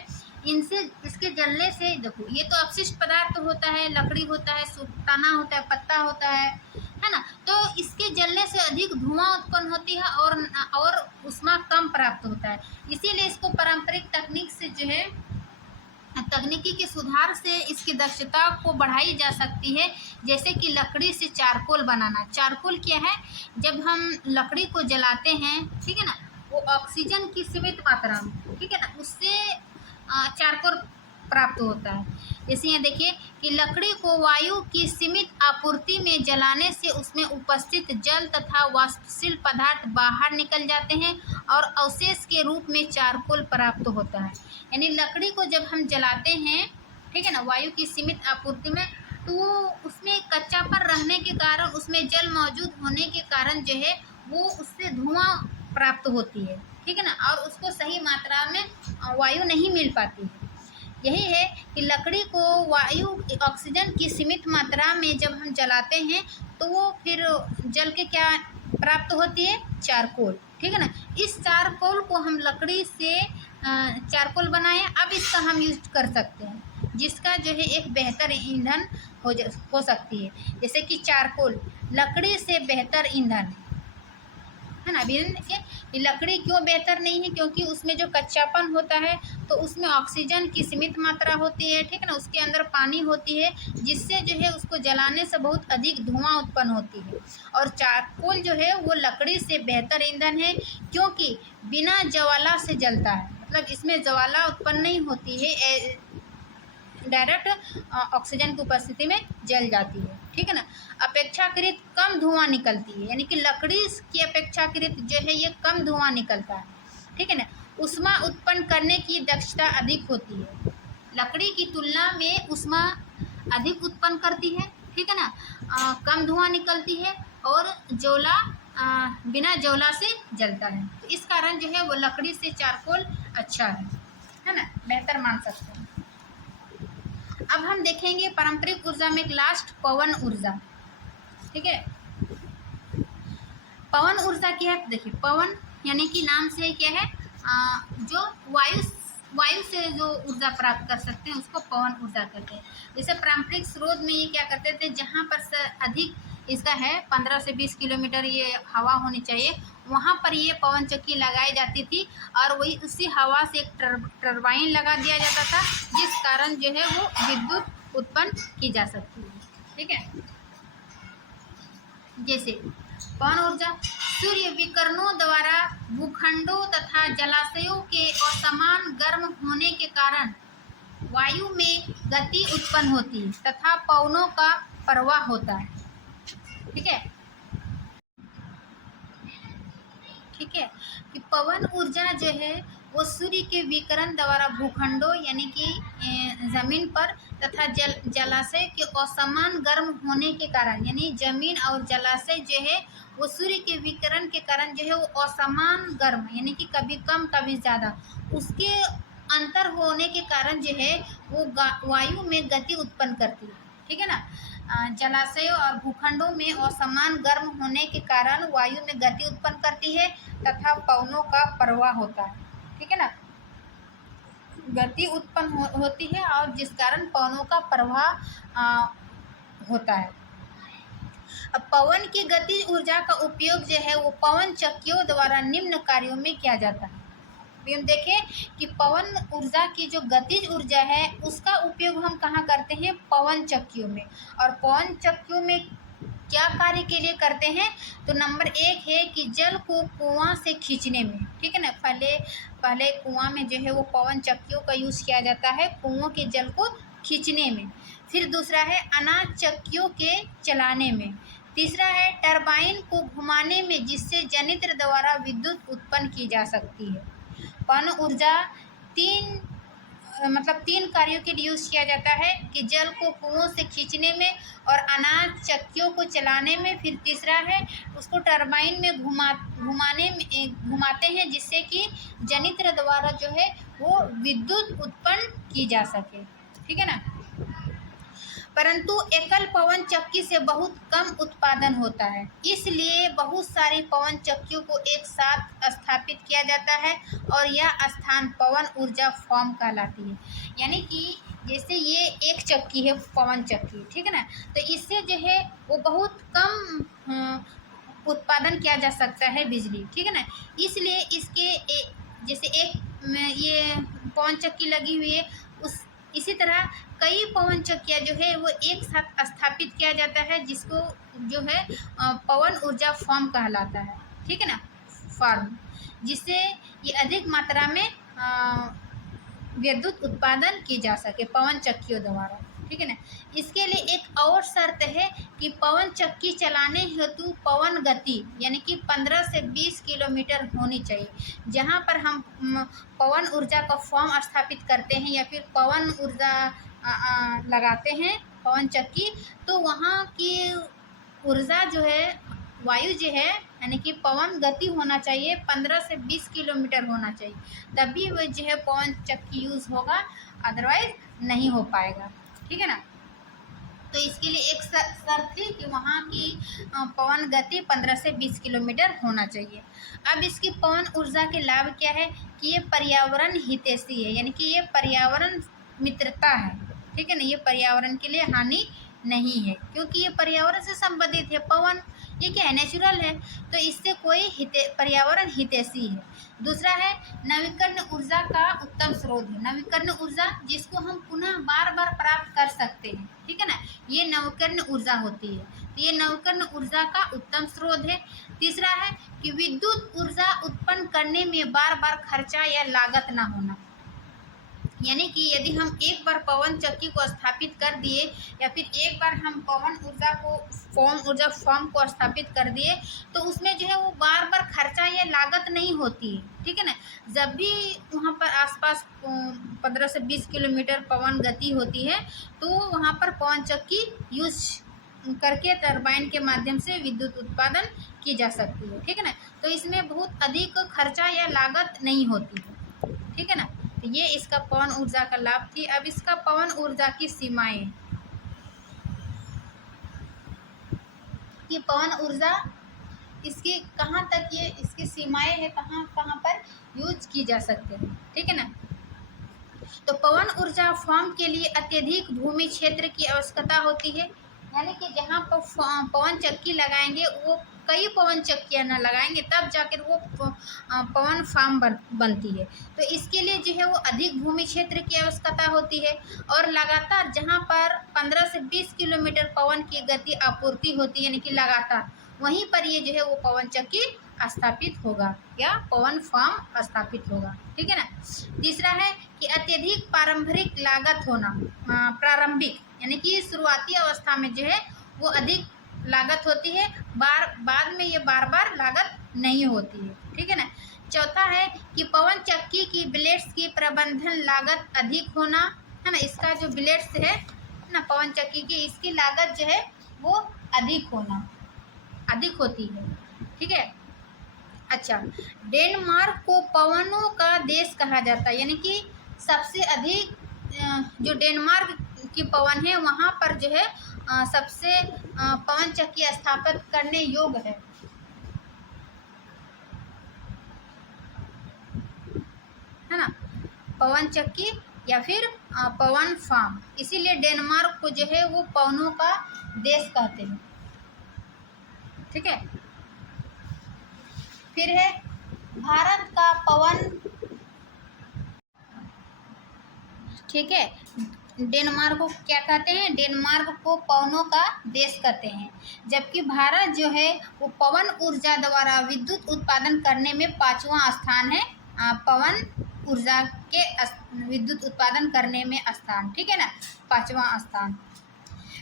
इनसे इसके जलने से, देखो ये तो अपशिष्ट पदार्थ होता है, लकड़ी होता है, तना होता है, पत्ता होता है ना। तो इसके जलने से अधिक धुआं उत्पन्न होती है और ऊष्मा कम प्राप्त होता है। इसीलिए इसको पारंपरिक तकनीक से जो है, तकनीकी के सुधार से इसकी दक्षता को बढ़ाई जा सकती है, जैसे कि लकड़ी से चारकोल बनाना। चारकोल क्या है, जब हम लकड़ी को जलाते हैं, ठीक है ना, वो ऑक्सीजन की सीमित मात्रा में, ठीक है ना, उससे चारकोल प्राप्त होता है। जैसे यहाँ देखिए कि लकड़ी को वायु की सीमित आपूर्ति में जलाने से उसमें उपस्थित जल तथा वाष्पशील पदार्थ बाहर निकल जाते हैं और अवशेष के रूप में चारकोल प्राप्त होता है। यानी लकड़ी को जब हम जलाते हैं, ठीक है ना, वायु की सीमित आपूर्ति में, तो उसमें कच्चापन रहने के कारण, उसमें जल मौजूद होने के कारण जो है वो उससे धुआं प्राप्त होती है, ठीक है ना, और उसको सही मात्रा में वायु नहीं मिल पाती है। यही है कि लकड़ी को वायु ऑक्सीजन की सीमित मात्रा में जब हम जलाते हैं तो वो फिर जल के क्या प्राप्त होती है, चारकोल, ठीक है ना। इस चारकोल को हम लकड़ी से चारकोल बनाए, अब इसका हम यूज कर सकते हैं, जिसका जो है एक बेहतर ईंधन हो सकती है। जैसे कि चारकोल लकड़ी से बेहतर ईंधन है ना। अभी कि लकड़ी क्यों बेहतर नहीं है, क्योंकि उसमें जो कच्चापन होता है तो उसमें ऑक्सीजन की सीमित मात्रा होती है, ठीक है ना, उसके अंदर पानी होती है, जिससे जो है उसको जलाने से बहुत अधिक धुआं उत्पन्न होती है। और चारकोल जो है वो लकड़ी से बेहतर ईंधन है, क्योंकि बिना ज्वाला से जलता है, मतलब इसमें ज्वाला उत्पन्न नहीं होती है, डायरेक्ट ऑक्सीजन की उपस्थिति में जल जाती है, ठीक है ना। अपेक्षाकृत कम धुआं निकलती है, यानी कि लकड़ी की अपेक्षाकृत जो है ये कम धुआं निकलता है, ठीक है ना। ऊष्मा उत्पन्न करने की दक्षता अधिक होती है, लकड़ी की तुलना में ऊष्मा अधिक उत्पन्न करती है, ठीक है ना। कम धुआं निकलती है और ज्वाला बिना ज्वाला से जलता है, तो इस कारण जो है वो लकड़ी से चारकोल अच्छा है ना, बेहतर मान सकते हैं। अब हम देखेंगे पारंपरिक ऊर्जा में लास्ट पवन ऊर्जा, ठीक है। पवन ऊर्जा क्या है, देखिए पवन यानी कि नाम से क्या है, जो वायु से जो ऊर्जा प्राप्त कर सकते हैं उसको पवन ऊर्जा कहते हैं। जैसे पारंपरिक स्रोत में ये क्या करते थे, जहाँ पर अधिक इसका है 15 से 20 किलोमीटर ये हवा होनी चाहिए, वहाँ पर ये पवन चक्की लगाई जाती थी और वही उसी हवा से एक टरबाइन लगा दिया जाता था, जिस कारण जो है वो विद्युत उत्पन्न की जा सकती है, ठीक है। जैसे पवन ऊर्जा सूर्य विकिरणों द्वारा भूखंडों तथा जलाशयों के असमान गर्म होने के कारण वायु में गति उत्पन्न होती है तथा पवनों का प्रवाह होता है, ठीक है। ठीक है कि पवन ऊर्जा जो है वो सूर्य के विकिरण द्वारा भूखंडों यानी कि जमीन पर तथा जलाशय के असमान गर्म होने के कारण, यानी जमीन और जलाशय जो है वो सूर्य के विकिरण के कारण जो है वो असमान गर्म, यानी कि कभी कम कभी ज़्यादा, उसके अंतर होने के कारण जो है वो वायु में गति उत्पन्न करती है, ठीक है ना। जलाशयों और भूखंडों में असमान गर्म होने के कारण वायु में गति उत्पन्न करती है तथा पवनों का प्रवाह होता है, ठीक है ना। गति उत्पन्न होती है और जिस कारण पवनों का प्रवाह होता है। अब पवन की गति ऊर्जा का उपयोग जो है वो पवन चक्कियों द्वारा निम्न कार्यों में किया जाता है। हम देखें कि पवन ऊर्जा की जो गतिज ऊर्जा है उसका उपयोग हम कहाँ करते हैं, पवन चक्कियों में। और पवन चक्कियों में क्या कार्य के लिए करते हैं, तो नंबर 1 है कि जल को कुआं से खींचने में, ठीक है ना। पहले कुआं में जो है वो पवन चक्कियों का यूज़ किया जाता है कुओं के जल को खींचने में। फिर दूसरा है अनाज चक्कियों के चलाने में। तीसरा है टरबाइन को घुमाने में, जिससे जनित्र द्वारा विद्युत उत्पन्न की जा सकती है। पवन ऊर्जा तीन कार्यों के लिए यूज़ किया जाता है कि जल को कुओं से खींचने में और अनाज चक्कियों को चलाने में। फिर तीसरा है उसको टरबाइन में घुमाते हैं, जिससे कि जनित्र द्वारा जो है वो विद्युत उत्पन्न की जा सके, ठीक है ना। परंतु एकल पवन चक्की से बहुत कम उत्पादन होता है, इसलिए बहुत सारी पवन चक्कियों को एक साथ स्थापित किया जाता है और यह स्थान पवन ऊर्जा फॉर्म कहलाती है। यानी कि जैसे ये एक चक्की है पवन चक्की, ठीक है ना, तो इससे जो है वो बहुत कम उत्पादन किया जा सकता है बिजली, ठीक है ना। इसलिए इसके जैसे एक ये पवन चक्की लगी हुई है, इसी तरह कई पवन चक्कियाँ जो है वो एक साथ स्थापित किया जाता है, जिसको जो है पवन ऊर्जा फॉर्म कहलाता है, ठीक है ना, फॉर्म, जिससे ये अधिक मात्रा में विद्युत उत्पादन की जा सके पवन चक्कियों द्वारा, ठीक है ना। इसके लिए एक और शर्त है कि पवन चक्की चलाने हेतु पवन गति यानी कि 15 से 20 किलोमीटर होनी चाहिए। जहाँ पर हम पवन ऊर्जा का फॉर्म स्थापित करते हैं या फिर पवन ऊर्जा लगाते हैं पवन चक्की, तो वहाँ की ऊर्जा जो है, वायु जो है यानी कि पवन गति होना चाहिए 15 से 20 किलोमीटर होना चाहिए, तभी वो जो है पवन चक्की यूज़ होगा, अदरवाइज नहीं हो पाएगा, ठीक है ना। तो इसके लिए एक शर्त थी कि वहाँ की पवन गति 15 से 20 किलोमीटर होना चाहिए। अब इसकी पवन ऊर्जा के लाभ क्या है कि ये पर्यावरण हितैषी है, यानी कि ये पर्यावरण मित्रता है, ठीक है ना। ये पर्यावरण के लिए हानि नहीं है, क्योंकि ये पर्यावरण से संबंधित है। पवन ये क्या है, नेचुरल है, तो इससे कोई पर्यावरण हितैषी है। दूसरा है नवीकरण ऊर्जा का उत्तम स्रोत है। नवीकरण ऊर्जा जिसको हम पुनः बार बार प्राप्त कर सकते हैं, ठीक है ना, ये नवीकरण ऊर्जा होती है। तो ये नवीकरण ऊर्जा का उत्तम स्रोत है। तीसरा है कि विद्युत ऊर्जा उत्पन्न करने में बार बार खर्चा या लागत ना होना, यानी कि यदि हम एक बार पवन चक्की को स्थापित कर दिए या फिर एक बार हम पवन ऊर्जा को फॉर्म को स्थापित कर दिए, तो उसमें जो है वो बार बार खर्चा या लागत नहीं होती है, ठीक है ना। जब भी वहाँ पर आसपास 15 से 20 किलोमीटर पवन गति होती है, तो वहाँ पर पवन चक्की यूज करके टरबाइन के माध्यम से विद्युत उत्पादन की जा सकती है, ठीक है ना। तो इसमें बहुत अधिक खर्चा या लागत नहीं होती है, ठीक है ना। तो ये इसका पवन ऊर्जा का लाभ थी। अब इसका पवन ऊर्जा की सीमाएं, कि पवन ऊर्जा इसकी कहाँ तक ये इसकी सीमाएं है, कहाँ कहाँ पर यूज की जा सकते हैं, ठीक है ना। तो पवन ऊर्जा फॉर्म के लिए अत्यधिक भूमि क्षेत्र की आवश्यकता होती है, यानी कि जहाँ पर पवन चक्की लगाएंगे वो कई पवन चक्कियाँ न लगाएंगे, तब जाकर वो पवन फार्म बनती है। तो इसके लिए जो है वो अधिक भूमि क्षेत्र की आवश्यकता होती है, और लगातार जहाँ पर 15 से 20 किलोमीटर पवन की गति आपूर्ति होती है, यानी कि लगातार वहीं पर ये जो है वो पवन चक्की स्थापित होगा या पवन फार्म स्थापित होगा, ठीक है ना। तीसरा है कि अत्यधिक पारंपरिक लागत होना, प्रारंभिक यानी कि शुरुआती अवस्था में जो है वो अधिक लागत होती है, बाद में ये बार बार लागत नहीं होती है, ठीक है ना। चौथा है कि पवन चक्की की ब्लेड्स की प्रबंधन लागत अधिक होना, है ना। इसका जो ब्लेड्स है ना पवन चक्की की, इसकी लागत जो है वो अधिक होती है, ठीक है। अच्छा, डेनमार्क को पवनों का देश कहा जाता है, यानी कि सबसे अधिक जो डेनमार्क की पवन है वहाँ पर जो है सबसे पवन चक्की स्थापित करने योग्य है ना, पवन चक्की या फिर पवन फार्म। इसीलिए डेनमार्क को जो है वो पवनों का देश कहते हैं, ठीक है। फिर है भारत का पवन, ठीक है। डेनमार्क को क्या कहते हैं, डेनमार्क को पवनों का देश कहते हैं, जबकि भारत जो है वो पवन ऊर्जा द्वारा विद्युत उत्पादन करने में 5वां स्थान है, पवन ऊर्जा के विद्युत उत्पादन करने में स्थान, ठीक है ना, 5वां स्थान।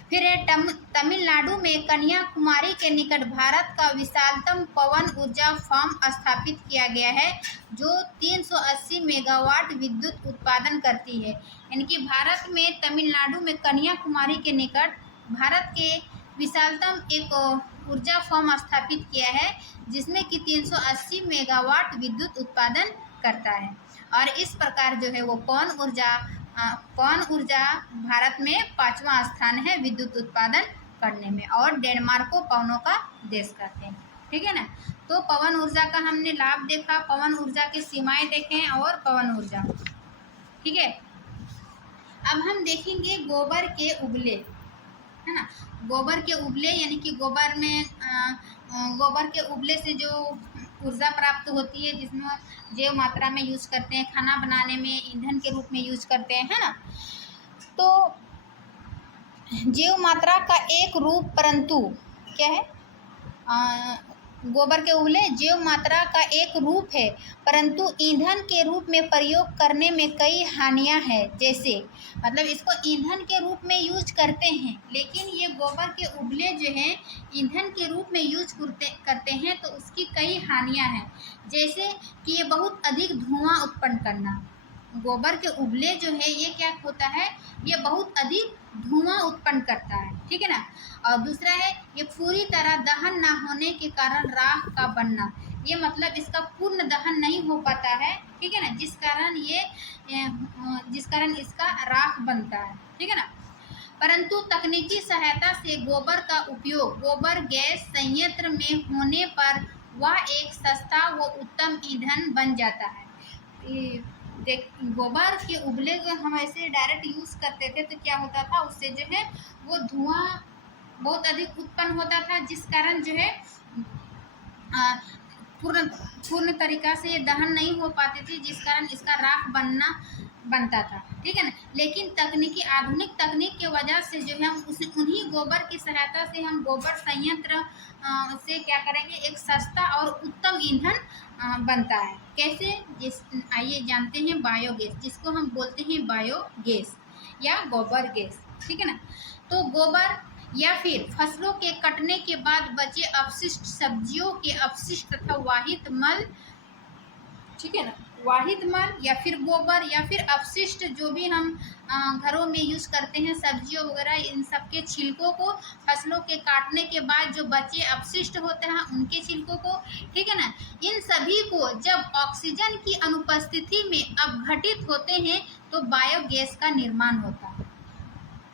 फिर है तमिलनाडु में कन्याकुमारी के निकट भारत का विशालतम पवन ऊर्जा फार्म स्थापित किया गया है, जो 380 मेगावाट विद्युत उत्पादन करती है। यानी कि भारत में तमिलनाडु में कन्याकुमारी के निकट भारत के विशालतम एक ऊर्जा फार्म स्थापित किया है, जिसमें कि 380 मेगावाट विद्युत उत्पादन करता है। और इस प्रकार जो है वो पवन ऊर्जा भारत में 5वां स्थान है विद्युत उत्पादन करने में, और डेनमार्क को पवनों का देश कहते हैं, ठीक है ना। तो पवन ऊर्जा का हमने लाभ देखा, पवन ऊर्जा की सीमाएं देखें और पवन ऊर्जा, ठीक है। अब हम देखेंगे गोबर के उबले, है ना। गोबर के उबले यानी कि गोबर के उबले से जो ऊर्जा प्राप्त होती है, जिसमें जैव मात्रा में यूज करते हैं, खाना बनाने में ईंधन के रूप में यूज करते हैं, है ना। तो जैव मात्रा का एक रूप, परंतु क्या है, गोबर के उबले जैव मात्रा का एक रूप है, परंतु ईंधन के रूप में प्रयोग करने में कई हानियां हैं। जैसे मतलब इसको ईंधन के रूप में यूज करते हैं, लेकिन ये गोबर के उबले जो हैं ईंधन के रूप में यूज करते हैं तो उसकी कई हानियां हैं। जैसे कि ये बहुत अधिक धुआं उत्पन्न करना। गोबर के उबले जो है ये क्या होता है, ये बहुत अधिक धुआं उत्पन्न करता है, ठीक है ना। और दूसरा है ये पूरी तरह दहन ना होने के कारण राख का बनना। ये मतलब इसका पूर्ण दहन नहीं हो पाता है, ठीक है ना, जिस कारण इसका राख बनता है, ठीक है ना। परंतु तकनीकी सहायता से गोबर का उपयोग गोबर गैस संयंत्र में होने पर वह एक सस्ता व उत्तम ईंधन बन जाता है। देख, गोबर के उबले को हम ऐसे डायरेक्ट यूज़ करते थे तो क्या होता था, उससे जो है वो धुआं बहुत अधिक उत्पन्न होता था, जिस कारण जो है पूर्ण तरीका से ये दहन नहीं हो पाती थी, जिस कारण इसका राख बनता था, ठीक है ना। लेकिन आधुनिक तकनीक के वजह से जो है हम उन्हीं गोबर की सहायता से हम गोबर संयंत्र से क्या करेंगे, एक सस्ता और उत्तम ईंधन बनता है। कैसे, आइए जानते हैं। बायोगैस, जिसको हम बोलते हैं बायोगैस या गोबर गैस, ठीक है ना। तो गोबर या फिर फसलों के कटने के बाद बचे अपशिष्ट, सब्जियों के अपशिष्ट तथा वाहित मल, ठीक है ना, वाहित मल या फिर गोबर या फिर अपशिष्ट जो भी हम घरों में यूज़ करते हैं, सब्जियों वगैरह, इन सब के छिलकों को, फसलों के काटने के बाद जो बचे अपशिष्ट होते हैं उनके छिलकों को, ठीक है ना, इन सभी को जब ऑक्सीजन की अनुपस्थिति में अपघटित होते हैं तो बायोगैस का निर्माण होता है,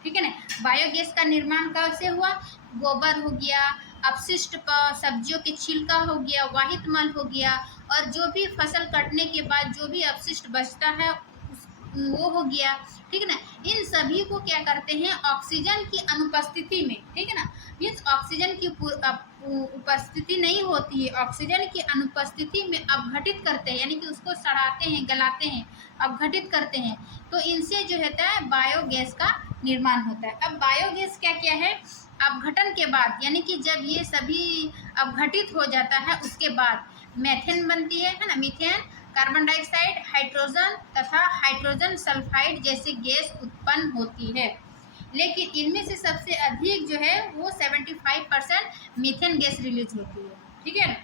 ठीक है ना। बायोगैस का निर्माण कैसे हुआ, गोबर हो गया, अपशिष्ट सब्जियों के छिलका हो गया, वाहित मल हो गया, और जो भी फसल कटने के बाद जो भी अपशिष्ट बचता है वो हो गया, ठीक है ना। इन सभी को क्या करते हैं, ऑक्सीजन की अनुपस्थिति में, ठीक है ना, मीन्स ऑक्सीजन की उपस्थिति नहीं होती है, ऑक्सीजन की अनुपस्थिति में अपघटित करते हैं, यानी कि उसको सड़ाते हैं, गलाते हैं, अपघटित करते हैं, तो इनसे जो होता है बायोगैस का निर्माण होता है। अब बायोगैस क्या क्या है, अपघटन के बाद, यानी कि जब ये सभी अपघटित हो जाता है उसके बाद मीथेन बनती है ना, मीथेन, कार्बन डाइऑक्साइड, हाइड्रोजन तथा हाइड्रोजन सल्फाइड जैसी गैस उत्पन्न होती है। लेकिन इनमें से सबसे अधिक जो है वो 75% मीथेन गैस रिलीज होती है, ठीक है।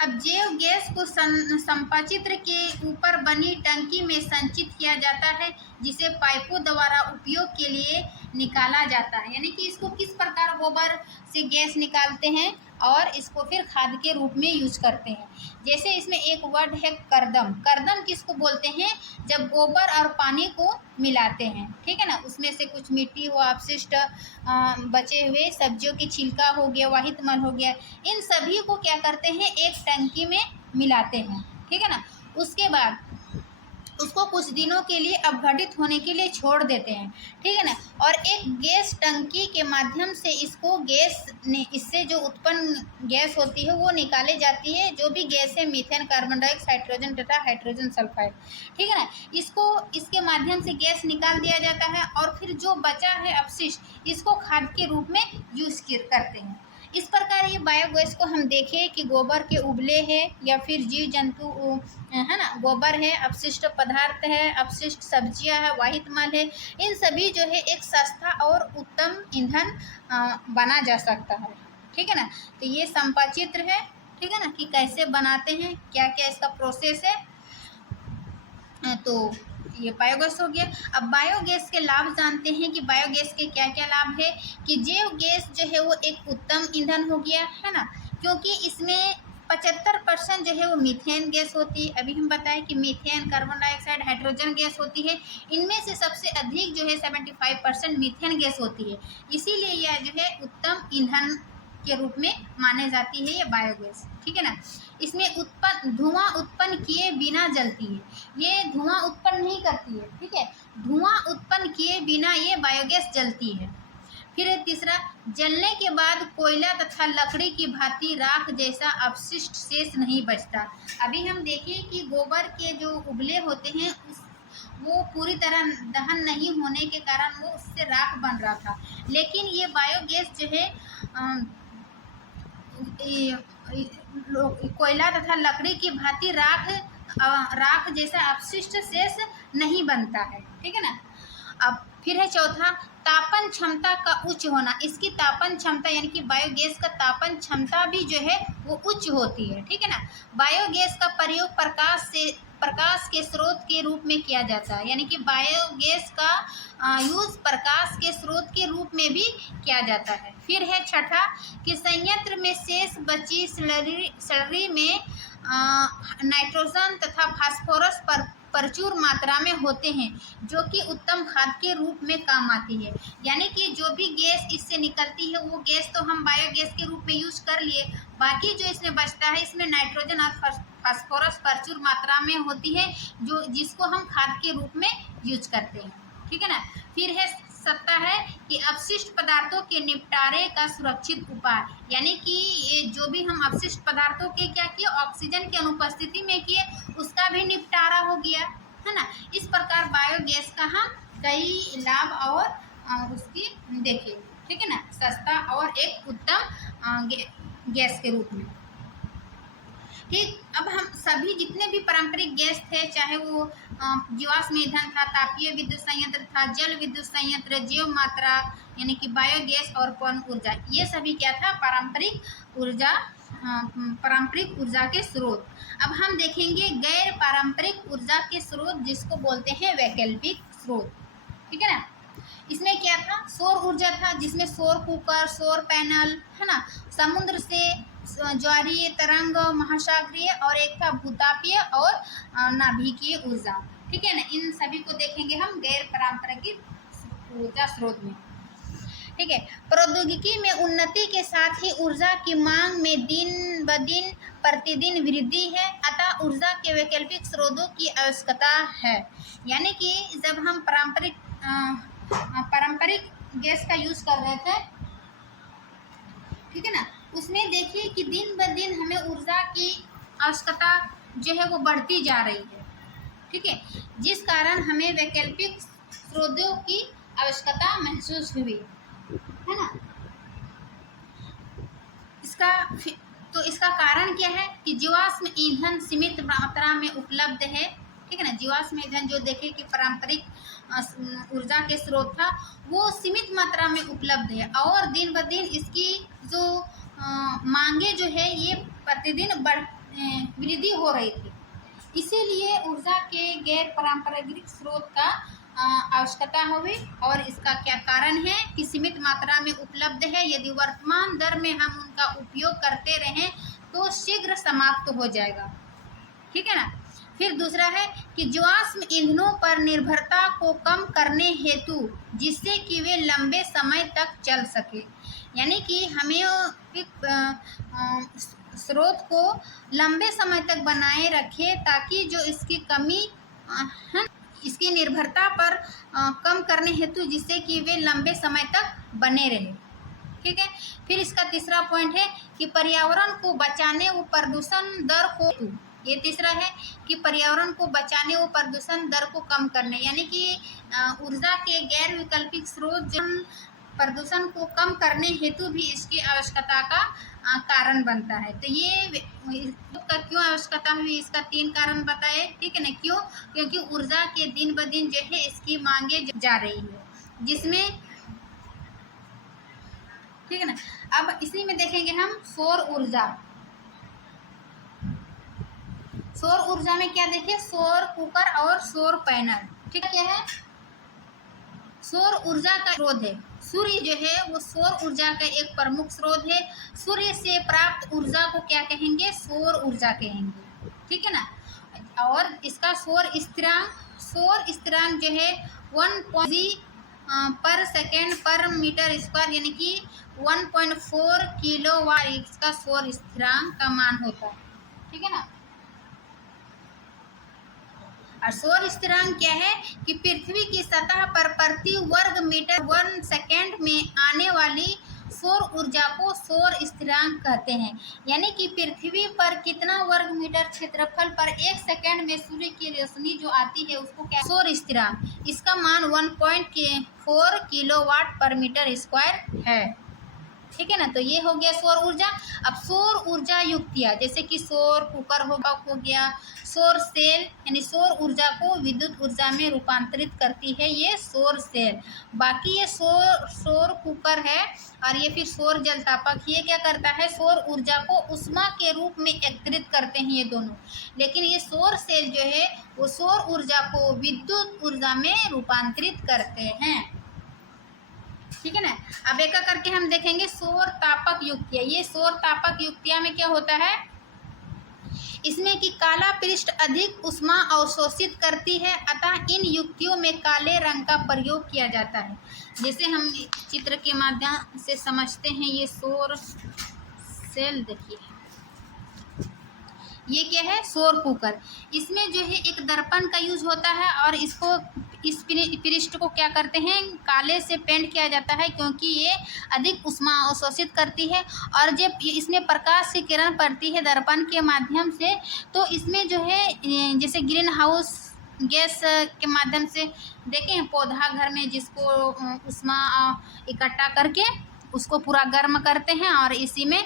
अब जैव गैस को संपाचित्र के ऊपर बनी टंकी में संचित किया जाता है, जिसे पाइपों द्वारा उपयोग के लिए निकाला जाता है। यानी कि इसको किस प्रकार गोबर से गैस निकालते हैं और इसको फिर खाद के रूप में यूज करते हैं। जैसे इसमें एक वर्ड है करदम। करदम किसको बोलते हैं, जब गोबर और पानी को मिलाते हैं, ठीक है ना, उसमें से कुछ मिट्टी व अपशिष्ट बचे हुए सब्जियों की छिलका हो गया, वाहित मल हो गया, इन सभी को क्या करते हैं, एक टंकी में मिलाते हैं, ठीक है ना। उसके बाद उसको कुछ दिनों के लिए अपघटित होने के लिए छोड़ देते हैं, ठीक है ना। और एक गैस टंकी के माध्यम से इससे जो उत्पन्न गैस होती है वो निकाले जाती है, जो भी गैस है, मीथेन, कार्बन डाइऑक्साइड, हाइड्रोजन तथा हाइड्रोजन सल्फाइड, ठीक है ना। इसके माध्यम से गैस निकाल दिया जाता है और फिर जो बचा है अपशिष्ट, इसको खाद के रूप में यूज करते हैं। इस प्रकार ये बायोगैस को हम देखें कि गोबर के उबले है या फिर जीव जंतु है ना, गोबर है, अपशिष्ट पदार्थ है, अपशिष्ट सब्जियां है, वाहित मल है, इन सभी जो है एक सस्ता और उत्तम ईंधन बना जा सकता है, ठीक है ना। तो ये संपाचित्र है, ठीक है ना, कि कैसे बनाते हैं, क्या क्या इसका प्रोसेस है। तो ये बायोगैस हो गया। अब बायोगैस के लाभ जानते हैं कि बायोगैस के क्या क्या लाभ है, कि जैव गैस जो है वो एक उत्तम ईंधन हो गया है ना, क्योंकि इसमें 75% जो है वो मीथेन गैस होती है। अभी हम बताएं कि methane, carbon dioxide, hydrogen gas होती है, इनमें से सबसे अधिक जो है 75% मीथेन गैस होती है, इसीलिए यह जो है उत्तम ईंधन के रूप में माने जाती है ये बायोगैस, ठीक है ना। इसमें धुआं उत्पन्न किए बिना जलती है, ये धुआं उत्पन्न नहीं करती है, ठीक है, धुआं उत्पन्न किए बिना ये बायोगैस जलती है। फिर तीसरा, जलने के बाद कोयला तथा लकड़ी की भांति राख जैसा अपशिष्ट शेष नहीं बचता। अभी हम देखें कि गोबर के जो उबले होते हैं वो पूरी तरह दहन नहीं होने के कारण वो उससे राख बन रहा था, लेकिन ये बायोगैस जो है कोयला तथा लकड़ी की भांति राख जैसा अपशिष्ट शेष नहीं बनता है। ठीक है ना। अब फिर है चौथा, तापन क्षमता का उच्च होना। इसकी तापन क्षमता यानी कि बायोगैस का तापन क्षमता भी जो है वो उच्च होती है। ठीक है ना। बायोगैस का प्रयोग प्रकाश के स्रोत के रूप में किया जाता है, यानी कि बायोगैस का यूज प्रकाश के स्रोत के रूप में भी किया जाता है। फिर है छठा कि संयंत्र में शेष बची स्लरी में नाइट्रोजन तथा फास्फोरस प्रचुर मात्रा में होते हैं, जो कि उत्तम खाद के रूप में काम आती है। यानी कि जो भी गैस इससे निकलती है वो गैस तो हम बायोगैस के रूप में यूज कर लिए, बाकी जो इसमें बचता है इसमें नाइट्रोजन और फास्फोरस प्रचुर मात्रा में होती है, जिसको हम खाद के रूप में यूज करते हैं। ठीक है ना। फिर है सत्ता है कि अपशिष्ट पदार्थों के निपटारे का सुरक्षित उपाय, यानी कि ये जो भी हम अपशिष्ट पदार्थों के क्या किए, ऑक्सीजन की अनुपस्थिति में किए, उसका भी निपटारा हो गया, है ना। इस प्रकार बायोगैस का हम कई लाभ और उसकी देखें। ठीक है ना। सस्ता और एक उत्तम गैस के रूप में। ठीक। अब हम सभी जितने भी पारंपरिक गैस थे, चाहे वो जीवाश्म ईंधन था, तापीय विद्युत संयंत्र था, जल विद्युत संयंत्र, जैव मात्रा यानी कि बायोगैस और पवन ऊर्जा, ये सभी क्या था, पारंपरिक ऊर्जा के स्रोत। अब हम देखेंगे गैर पारंपरिक ऊर्जा के स्रोत, जिसको बोलते हैं वैकल्पिक स्रोत। ठीक है ना। इसमें क्या था, सौर ऊर्जा था, जिसमें सौर कुकर, सौर पैनल, है ना, समुद्र से ज्वारीय तरंग, महासागरीय, और एक था भूतापीय और नाभिकीय ऊर्जा। ठीक है ना। इन सभी को देखेंगे हम गैर पारंपरिक ऊर्जा स्रोत में। ठीक है। प्रौद्योगिकी में उन्नति के साथ ही ऊर्जा की मांग में दिन ब दिन प्रतिदिन वृद्धि है, अतः ऊर्जा के वैकल्पिक स्रोतों की आवश्यकता है। यानी कि जब हम पारंपरिक गैस का यूज कर रहे थे, ठीक है ना, उसमें देखिए कि दिन ब दिन हमें ऊर्जा की आवश्यकता जो है वो बढ़ती जा रही है। ठीक है। जिस कारण हमें वैकल्पिक स्रोतों की आवश्यकता महसूस हुई, है ना। इसका कारण क्या है कि जीवाश्म ईंधन सीमित मात्रा में उपलब्ध है। ठीक है ना। जीवाश्म ईंधन जो देखे कि पारंपरिक ऊर्जा के स्रोत था, वो सीमित मात्रा में उपलब्ध है, और दिन ब दिन इसकी जो मांगे जो है ये प्रतिदिन वृद्धि हो रही थी। इसीलिए ऊर्जा के गैर पारंपरिक स्रोत का आवश्यकता हुई। और इसका क्या कारण है कि सीमित मात्रा में उपलब्ध है, यदि वर्तमान दर में हम उनका उपयोग करते रहें तो शीघ्र समाप्त हो जाएगा। ठीक है ना। फिर दूसरा है कि जीवाश्म ईंधनों पर निर्भरता को कम करने हेतु, जिससे कि वे लंबे समय तक चल सके, यानी कि हमें स्रोत को लंबे समय तक बनाए रखे, ताकि जो इसकी कमी है, इसकी निर्भरता पर कम करने हेतु, जिससे कि वे लंबे समय तक बने रहे। ठीक है। फिर इसका तीसरा पॉइंट है कि पर्यावरण को बचाने व प्रदूषण दर को, ये तीसरा है कि पर्यावरण को बचाने व प्रदूषण दर को कम करने, यानी कि ऊर्जा के गैर वैकल्पिक स्रोत प्रदूषण को कम करने हेतु भी इसकी आवश्यकता का कारण बनता है। तो ये इसका क्यों आवश्यकता हुई, इसका 3 कारण बताए। ठीक है ना। क्यों, क्योंकि ऊर्जा के दिन ब दिन जो है इसकी मांगे जा रही है, जिसमें, ठीक है ना। अब इसी में देखेंगे हम सौर ऊर्जा। सौर ऊर्जा में क्या देखें, सौर कुकर और सौर पैनल। ठीक है। क्या है, सौर ऊर्जा का स्रोत है। सूर्य जो है वो सौर ऊर्जा का एक प्रमुख स्रोत है। सूर्य से प्राप्त ऊर्जा को क्या कहेंगे, सौर ऊर्जा कहेंगे। ठीक है ना। और इसका सौर स्थिरांक जो है 1 पर सेकेंड पर मीटर स्क्वायर, यानी कि 1.4 किलोवाट इसका सौर स्थिरांक का मान होता है। ठीक है ना। और सौर स्थिरांक क्या है कि पृथ्वी की सतह पर प्रति वर्ग मीटर 1 सेकेंड में आने वाली सौर ऊर्जा को सौर स्थिरांक कहते हैं। यानी कि पृथ्वी पर कितना वर्ग मीटर क्षेत्रफल पर 1 सेकेंड में सूर्य की रोशनी जो आती है उसको क्या, सौर स्थिरांक, इसका मान 1.4 किलोवाट पर मीटर स्क्वायर है। ठीक है ना। तो ये हो गया सौर ऊर्जा। अब सौर ऊर्जा युक्तियाँ, जैसे कि सौर कुकर हो गया, सौर सेल यानी सौर ऊर्जा को विद्युत ऊर्जा में रूपांतरित करती है ये सौर सेल। बाकी ये सौर कुकर है और ये फिर सौर जलतापक, ये क्या करता है, सौर ऊर्जा को उष्मा के रूप में एकत्रित करते हैं ये दोनों। लेकिन ये सौर सेल जो है वो सौर ऊर्जा को विद्युत ऊर्जा में रूपांतरित करते हैं। ठीक है ना। अब एक करके हम देखेंगे सौर तापक युक्तियाँ। ये सौर तापक युक्तियाँ में क्या होता है, इसमें कि काला पृष्ठ अधिक ऊष्मा अवशोषित करती है, अतः इन युक्तियों में काले रंग का प्रयोग किया जाता है। जैसे हम चित्र के माध्यम से समझते हैं, ये सौर सेल देखिए, ये क्या है, सौर कुकर। इसमें जो है एक दर्पण का यूज होता है और इसको इस पृष्ठ को क्या करते हैं, काले से पेंट किया जाता है, क्योंकि ये अधिक ऊष्मा अवशोषित करती है। और जब इसमें प्रकाश की किरण पड़ती है दर्पण के माध्यम से, तो इसमें जो है जैसे ग्रीन हाउस गैस के माध्यम से देखें पौधा घर में जिसको ऊष्मा इकट्ठा करके उसको पूरा गर्म करते हैं और इसी में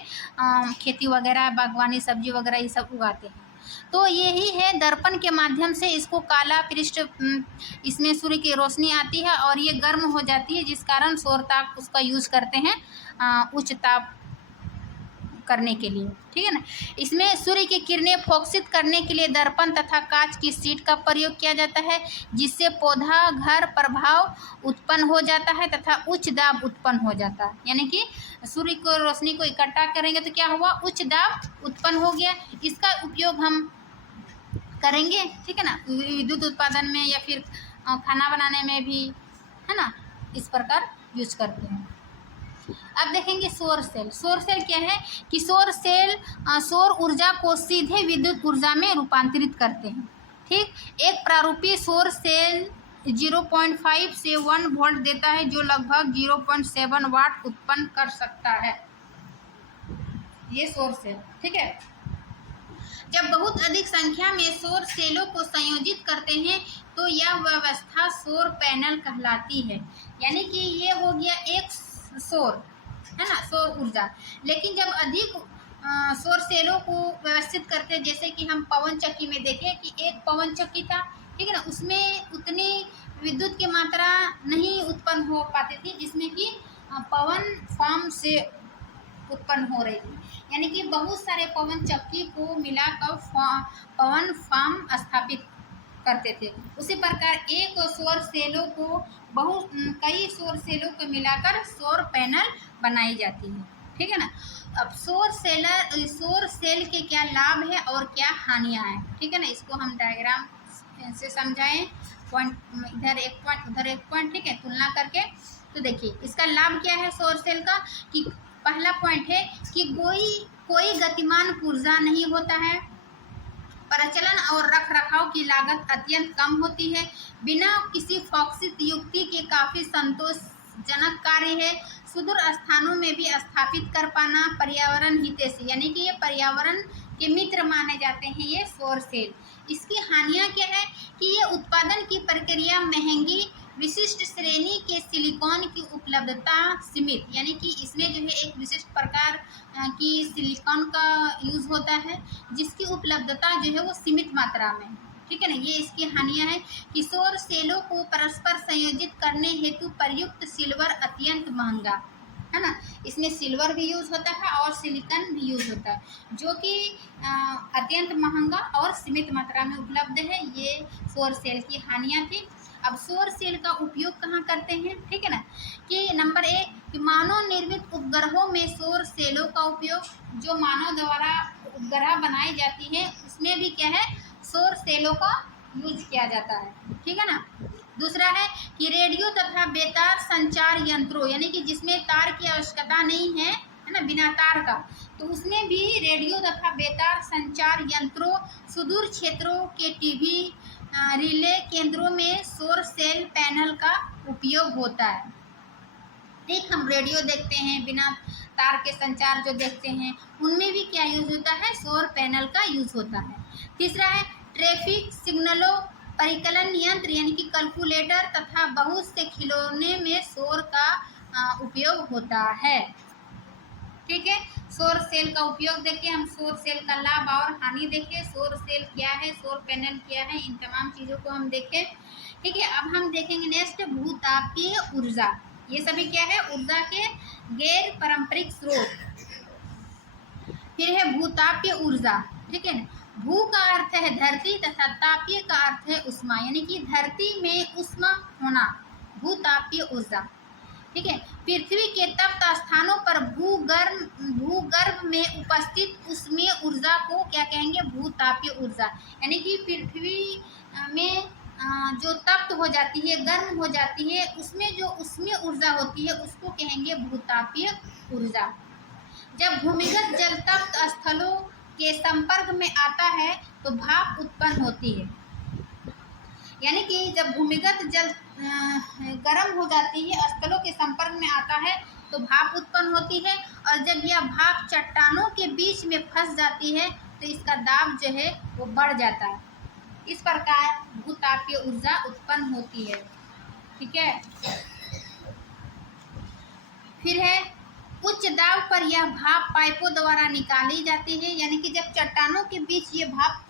खेती वगैरह, बागवानी, सब्जी वगैरह ये सब उगाते हैं। तो यही है, दर्पण के माध्यम से इसको काला पृष्ठ, इसमें सूर्य की रोशनी आती है और ये गर्म हो जाती है, जिस कारण सौर ताप उसका यूज करते हैं उच्च ताप करने के लिए। ठीक है ना। इसमें सूर्य की किरणें फोकसित करने के लिए दर्पण तथा कांच की शीट का प्रयोग किया जाता है, जिससे पौधा घर प्रभाव उत्पन्न हो जाता है तथा उच्च दाब उत्पन्न हो जाता है। यानी कि सूर्य को रोशनी को इकट्ठा करेंगे तो क्या हुआ, उच्च दाब उत्पन्न हो गया। इसका उपयोग हम करेंगे, ठीक है ना, विद्युत उत्पादन में या फिर खाना बनाने में भी, है ना, इस प्रकार यूज करते हैं। अब देखेंगे सौर सेल। सौर सेल क्या है कि सौर सेल सौर ऊर्जा को सीधे विद्युत ऊर्जा में रूपांतरित करते हैं। ठीक, एक प्रारूपीय सौर सेल 0.5 से 1 वोल्ट देता है, जो लगभग 0.7 वाट उत्पन्न कर सकता है, ये सौर सेल। ठीक है। जब बहुत अधिक संख्या में सौर सेलों को संयोजित करते हैं तो यह व्यवस्था सौर पैनल कहलाती है। यानी कि ये हो गया एक सौर, है ना, सौर ऊर्जा। लेकिन जब अधिक सौर सेलों को व्यवस्थित करते हैं, जैसे कि हम पवन चक्की में देखें कि एक पवन चक्की था, ठीक है ना, उसमें उतनी विद्युत की मात्रा नहीं उत्पन्न हो पाती थी जिसमें कि पवन फार्म से उत्पन्न हो रही थी। यानी कि बहुत सारे पवन चक्की को मिलाकर पवन फार्म स्थापित करते थे। उसी प्रकार एक सौर सेलों को कई सौर सेलों को मिलाकर सौर पैनल बनाई जाती है। ठीक है ना। अब सौर सेल के क्या लाभ है और क्या हानियां हैं, ठीक है ना, इसको हम डायग्राम से समझाएं, पॉइंट इधर एक पॉइंट उधर एक पॉइंट, ठीक है, तुलना करके। तो देखिए इसका लाभ क्या है सौर सेल का, कि पहला पॉइंट है कि कोई गतिमान पुर्जा नहीं होता है, प्रचलन और रख रखाव की लागत अत्यंत कम होती है, बिना किसी फोकसित युक्ति के काफ़ी संतोषजनक कार्य है, सुदूर स्थानों में भी स्थापित कर पाना पर्यावरण हितैषी, यानी कि ये पर्यावरण के मित्र माने जाते हैं ये सौर सेल। इसकी हानियां क्या है कि ये उत्पादन की प्रक्रिया महंगी, विशिष्ट श्रेणी के सिलिकॉन की उपलब्धता सीमित, यानी कि इसमें जो है एक विशिष्ट प्रकार की सिलिकॉन का यूज़ होता है जिसकी उपलब्धता जो है वो सीमित मात्रा में। ठीक है ना। ये इसकी हानियां है कि सौर सेलों को परस्पर संयोजित करने हेतु प्रयुक्त सिल्वर अत्यंत महंगा, है ना, इसमें सिल्वर भी यूज़ होता है और सिलिकॉन भी यूज़ होता है, जो कि अत्यंत महंगा और सीमित मात्रा में उपलब्ध है। ये सौर सेल की हानियां थी। अब सौर सेल का उपयोग कहाँ करते हैं, ठीक है ना, कि नंबर 1 कि मानव निर्मित उपग्रहों में सौर सेलों का उपयोग, जो मानव द्वारा उपग्रह बनाई जाती है उसमें भी क्या है, सौर सेलों का यूज किया जाता है। ठीक है ना। दूसरा है कि रेडियो तथा बेतार संचार यंत्रों, यानी कि जिसमें तार की आवश्यकता नहीं है, है ना, बिना तार का, तो उसमें भी रेडियो तथा बेतार संचार यंत्रों, सुदूर क्षेत्रों के टीवी रिले केंद्रों में सौर सेल पैनल का उपयोग होता है। ठीक, हम रेडियो देखते हैं, बिना तार के संचार जो देखते हैं उनमें भी क्या यूज होता है, सौर पैनल का यूज होता है। तीसरा है ट्रैफिक सिग्नलों, परिकलन यंत्र यानी कि कैलकुलेटर तथा बहुत से खिलौने में सौर का उपयोग होता है। ठीक है। सौर सेल का उपयोग देखिए, हम सौर सेल का लाभ और हानि देखें, सौर सेल क्या है, सौर पैनल क्या है, इन तमाम चीज़ों को हम देखें। ठीक है, अब हम देखेंगे नेक्स्ट भूतापीय ऊर्जा। ये सभी क्या है, ऊर्जा के गैर पारंपरिक स्रोत। फिर है भूतापीय ऊर्जा। ठीक है, भू का अर्थ है धरती तथा तापीय का अर्थ है उष्मा, यानी कि धरती में उष्मा होना, भूतापीय ऊर्जा। ठीक है, पृथ्वी के तप्त स्थानों पर भूगर्भ में उपस्थित उष्मीय ऊर्जा को क्या कहेंगे, भूतापीय ऊर्जा। यानी कि पृथ्वी में जो तप्त हो जाती है, गर्म हो जाती है, उसमें जो उष्मीय ऊर्जा होती है उसको कहेंगे भूतापीय ऊर्जा। जब भूमिगत जल तप्त स्थलों के संपर्क में आता है तो भाप उत्पन्न होती है। यानी कि जब भूमिगत जल गर्म हो जाती है, स्थलों के संपर्क में आता है तो भाप उत्पन्न होती है, और जब यह भाप चट्टानों के बीच में फंस जाती है तो इसका दाब जो है वो बढ़ जाता है। इस प्रकार भूतापीय ऊर्जा उत्पन्न होती है। ठीक है, फिर है उच्च दाब पर यह भाप पाइपों द्वारा निकाली जाती है। यानी कि जब चट्टानों के बीच ये भाप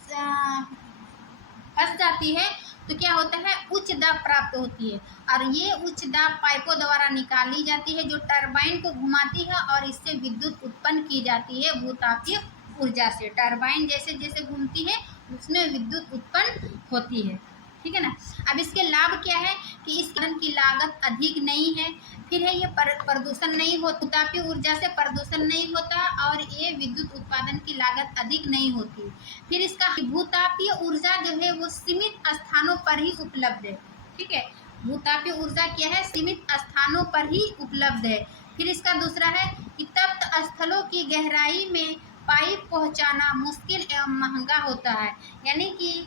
फंस जाती है तो क्या होता है, उच्च दाब प्राप्त होती है, और ये उच्च दाब पाइपों द्वारा निकाली जाती है जो टरबाइन को घुमाती है, और इससे विद्युत उत्पन्न की जाती है भूतापीय ऊर्जा से। टरबाइन जैसे जैसे घूमती है उसमें विद्युत उत्पन्न होती है। ठीक है ना। अब इसके लाभ क्या है कि इस कारण की लागत अधिक नहीं है। फिर है ये प्रदूषण नहीं होता, भूतापीय ऊर्जा से प्रदूषण नहीं होता, और ये विद्युत उत्पादन की लागत अधिक नहीं होती। फिर इसका भूतापीय ऊर्जा जो है वो सीमित स्थानों पर ही उपलब्ध है। ठीक है, भूतापीय ऊर्जा क्या है, सीमित स्थानों पर ही उपलब्ध है। फिर इसका दूसरा है कि तप्त स्थलों की गहराई में पाइप पहुंचाना मुश्किल एवं महंगा होता है। यानी कि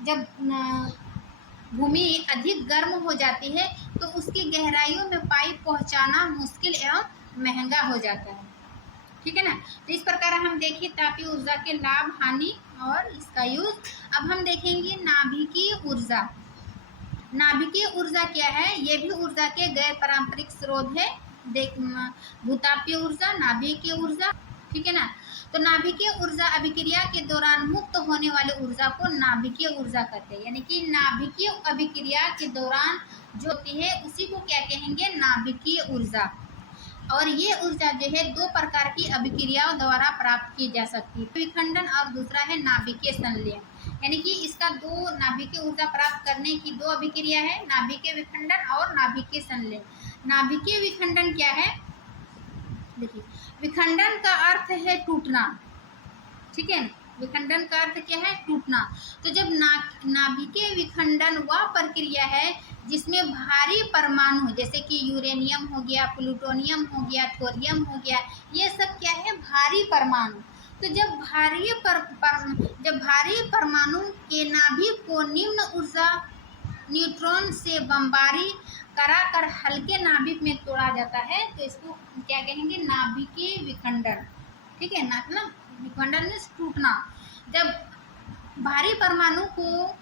जब भूमि अधिक गर्म हो जाती है तो उसकी गहराइयों में पाइप पहुंचाना मुश्किल एवं महंगा हो जाता है। ठीक है ना। तो इस प्रकार हम देखिए तापीय ऊर्जा के लाभ, हानि और इसका यूज। अब हम देखेंगे नाभिकीय ऊर्जा। नाभिकीय ऊर्जा क्या है, ये भी ऊर्जा के गैर पारंपरिक स्रोत है। भूतापीय ऊर्जा, नाभिकीय ऊर्जा। ठीक है ना। तो नाभिकीय ऊर्जा अभिक्रिया के दौरान मुक्त होने वाली ऊर्जा को नाभिकीय ऊर्जा कहते हैं। यानी कि नाभिकीय अभिक्रिया के दौरान जो होती है उसी को क्या कहेंगे, नाभिकीय ऊर्जा। और ये ऊर्जा जो है दो प्रकार की अभिक्रियाओं द्वारा प्राप्त की जा सकती है, विखंडन और दूसरा है नाभिकीय संलयन। यानी कि इसका दो नाभिकीय ऊर्जा प्राप्त करने की दो अभिक्रिया है, नाभिकीय विखंडन और नाभिकीय संलयन। नाभिकीय विखंडन क्या है, देखिए विखंडन का अर्थ है टूटना। ठीक है, विखंडन का अर्थ क्या है, टूटना। तो जब नाभिकीय विखंडन वह प्रक्रिया है जिसमें भारी परमाणु जैसे कि यूरेनियम हो गया, प्लूटोनियम हो गया, थोरियम हो गया, ये सब क्या है, भारी परमाणु। तो जब भारी परमाणु के नाभिक को निम्न ऊर्जा न्यूट्रॉन से बमबारी कराकर हल्के नाभिक में तोड़ा जाता है तो इसको क्या कहेंगे, नाभिकीय विखंडन। ठीक है ना, विखंडन में टूटना। जब भारी परमाणु को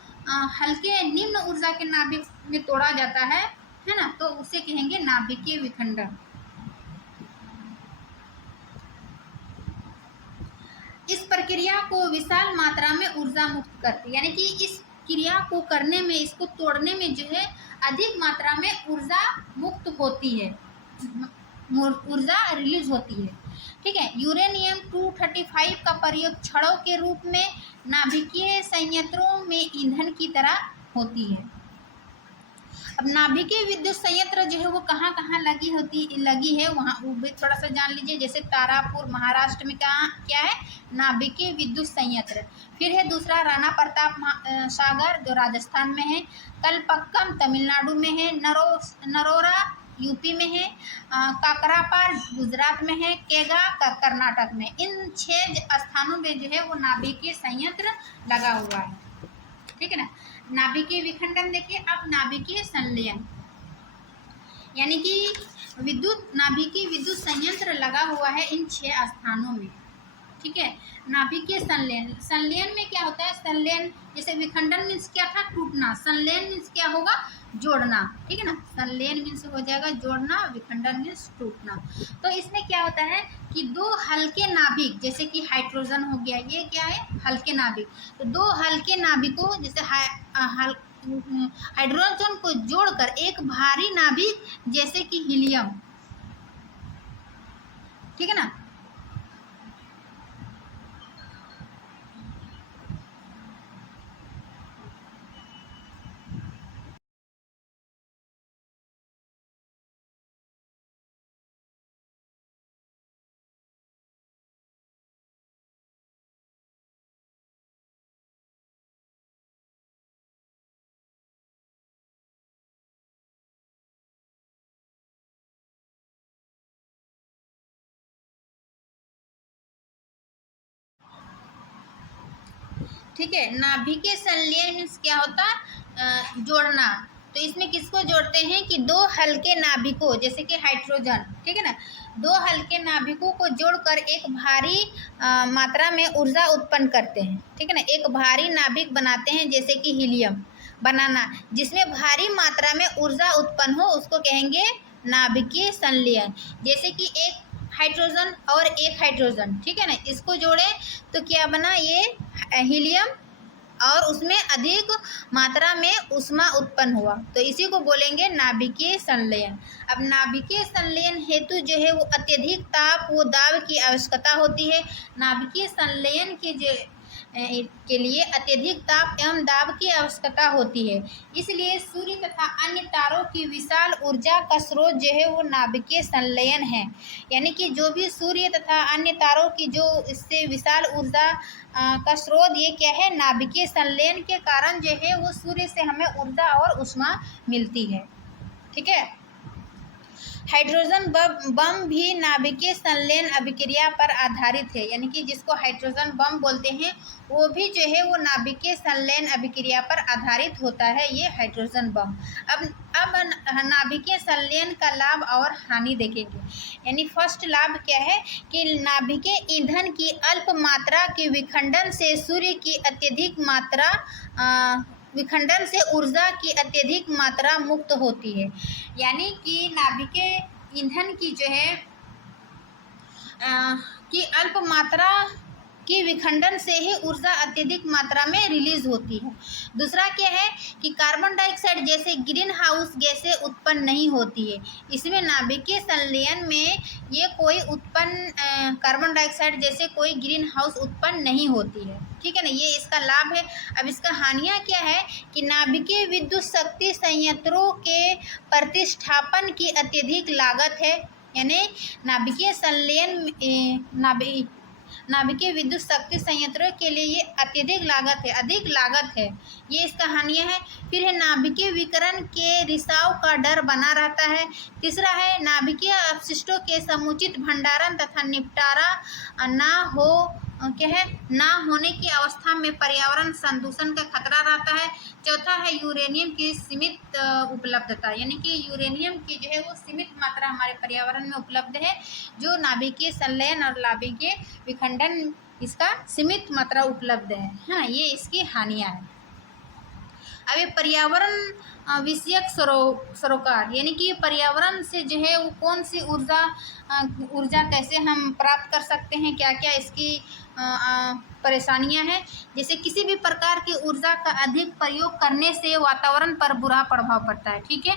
हल्के निम्न ऊर्जा के नाभिक में तोड़ा जाता है ना, तो उसे कहेंगे नाभिकीय विखंडन। इस प्रक्रिया को विशाल मात्रा में ऊर्जा मुक्त करती है। यानी कि इस क्रिया को करने में, इसको तोड़ने में जो है अधिक मात्रा में ऊर्जा मुक्त होती है, ऊर्जा रिलीज होती है। ठीक है, यूरेनियम 235 का प्रयोग छड़ों के रूप में नाभिकीय संयंत्रों में ईंधन की तरह होती है। अब नाभिकीय विद्युत संयंत्र जो है वो कहाँ कहाँ लगी है, वहाँ वो भी थोड़ा सा जान लीजिए। जैसे तारापुर महाराष्ट्र में क्या है, नाभिकीय विद्युत संयंत्र। फिर है दूसरा राणा प्रताप सागर जो राजस्थान में है, कलपक्कम तमिलनाडु में है, नरोरा यूपी में है, काकरापार गुजरात में है, केगा कर्नाटक में। इन 6 स्थानों में जो है वो नाभिकीय संयंत्र लगा हुआ है। ठीक है ना। नाभिकीय विखंडन देखिए। अब नाभिकीय संलयन, यानी कि नाभिकीय विद्युत संयंत्र लगा हुआ है इन 6 स्थानों में। ठीक है। नाभिकीय संलयन, संलयन में क्या होता है, संलयन जैसे विखंडन मीन्स क्या था, टूटना, संलयन मीन्स क्या होगा, जोड़ना, ठीक है ना। संलयन मीन्स हो जाएगा जोड़ना, विखंडन मीन्स टूटना। तो इसमें क्या होता है कि दो हल्के नाभिक, जैसे कि हाइड्रोजन हो गया, ये क्या है, हल्के नाभिक। तो दो हल्के नाभिकों जैसे हाइड्रोजन को जोड़कर एक भारी नाभिक जैसे कि हीलियम, ठीक है ना। ठीक है, नाभिकीय संलयन मीन्स क्या होता है, जोड़ना। तो इसमें किसको जोड़ते हैं कि दो हल्के नाभिकों जैसे कि हाइड्रोजन, ठीक है ना, दो हल्के नाभिकों को जोड़कर एक भारी मात्रा में ऊर्जा उत्पन्न करते हैं, ठीक है ना। एक भारी नाभिक बनाते हैं जैसे कि हीलियम बनाना, जिसमें भारी मात्रा में ऊर्जा उत्पन्न हो, उसको कहेंगे नाभिकीय संलयन। जैसे कि एक हाइड्रोजन और एक हाइड्रोजन, ठीक है ना, इसको जोड़े तो क्या बना, ये हीलियम, और उसमें अधिक मात्रा में ऊष्मा उत्पन्न हुआ, तो इसी को बोलेंगे नाभिकीय संलयन। अब नाभिकीय संलयन हेतु जो है वो अत्यधिक ताप व दाब की आवश्यकता होती है। नाभिकीय संलयन के लिए अत्यधिक ताप एवं दाब की आवश्यकता होती है। इसलिए सूर्य तथा अन्य तारों की विशाल ऊर्जा का स्रोत जो है वो नाभिकीय संलयन है। यानी कि जो भी सूर्य तथा अन्य तारों की जो इससे विशाल ऊर्जा का स्रोत ये क्या है, नाभिकीय संलयन के कारण जो है वो सूर्य से हमें ऊर्जा और ऊष्मा मिलती है, ठीक है। हाइड्रोजन बम भी नाभिकीय संलयन अभिक्रिया पर आधारित है, यानी कि जिसको हाइड्रोजन बम बोलते हैं वो भी जो है वो नाभिकीय संलयन अभिक्रिया पर आधारित होता है, ये हाइड्रोजन बम। अब नाभिकीय संलयन का लाभ और हानि देखेंगे। यानी फर्स्ट लाभ क्या है कि नाभिकीय ईंधन की अल्प मात्रा के विखंडन से सूर्य की अत्यधिक मात्रा विखंडन से ऊर्जा की अत्यधिक मात्रा मुक्त होती है। यानी कि नाभिकीय ईंधन की जो है कि अल्प मात्रा कि विखंडन से ही ऊर्जा अत्यधिक मात्रा में रिलीज होती है। दूसरा क्या है कि कार्बन डाइऑक्साइड जैसे ग्रीन हाउस गैसें उत्पन्न नहीं होती है। इसमें नाभिकीय संलयन में ये कोई उत्पन्न कार्बन डाइऑक्साइड जैसे कोई ग्रीन हाउस उत्पन्न नहीं होती है, ठीक है ना, ये इसका लाभ है। अब इसका हानियाँ क्या है कि नाभिकीय विद्युत शक्ति संयंत्रों के प्रतिष्ठापन की अत्यधिक लागत है। यानी नाभिकीय संलयन नाभिकीय विद्युत शक्ति संयंत्रों के लिए ये अत्यधिक लागत है, अधिक लागत है, ये इसका हानियाँ है। फिर है नाभिकीय विकिरण के रिसाव का डर बना रहता है। तीसरा है नाभिकीय अपशिष्टों के समुचित भंडारण तथा निपटारा ना होने की अवस्था में पर्यावरण संदूषण का खतरा रहता है। चौथा है यूरेनियम की सीमित उपलब्धता, यानी कि यूरेनियम की जो है वो सीमित मात्रा हमारे पर्यावरण में उपलब्ध है। जो नाभिकीय संलयन और नाभिकीय विखंडन इसका सीमित मात्रा उपलब्ध है, हाँ, ये इसकी हानियाँ है। अब ये पर्यावरण विषयक सरोकार, यानी कि पर्यावरण से जो है वो कौन सी ऊर्जा कैसे हम प्राप्त कर सकते हैं, क्या क्या इसकी परेशानियां हैं। जैसे किसी भी प्रकार की ऊर्जा का अधिक प्रयोग करने से वातावरण पर बुरा प्रभाव पड़ता है, ठीक है।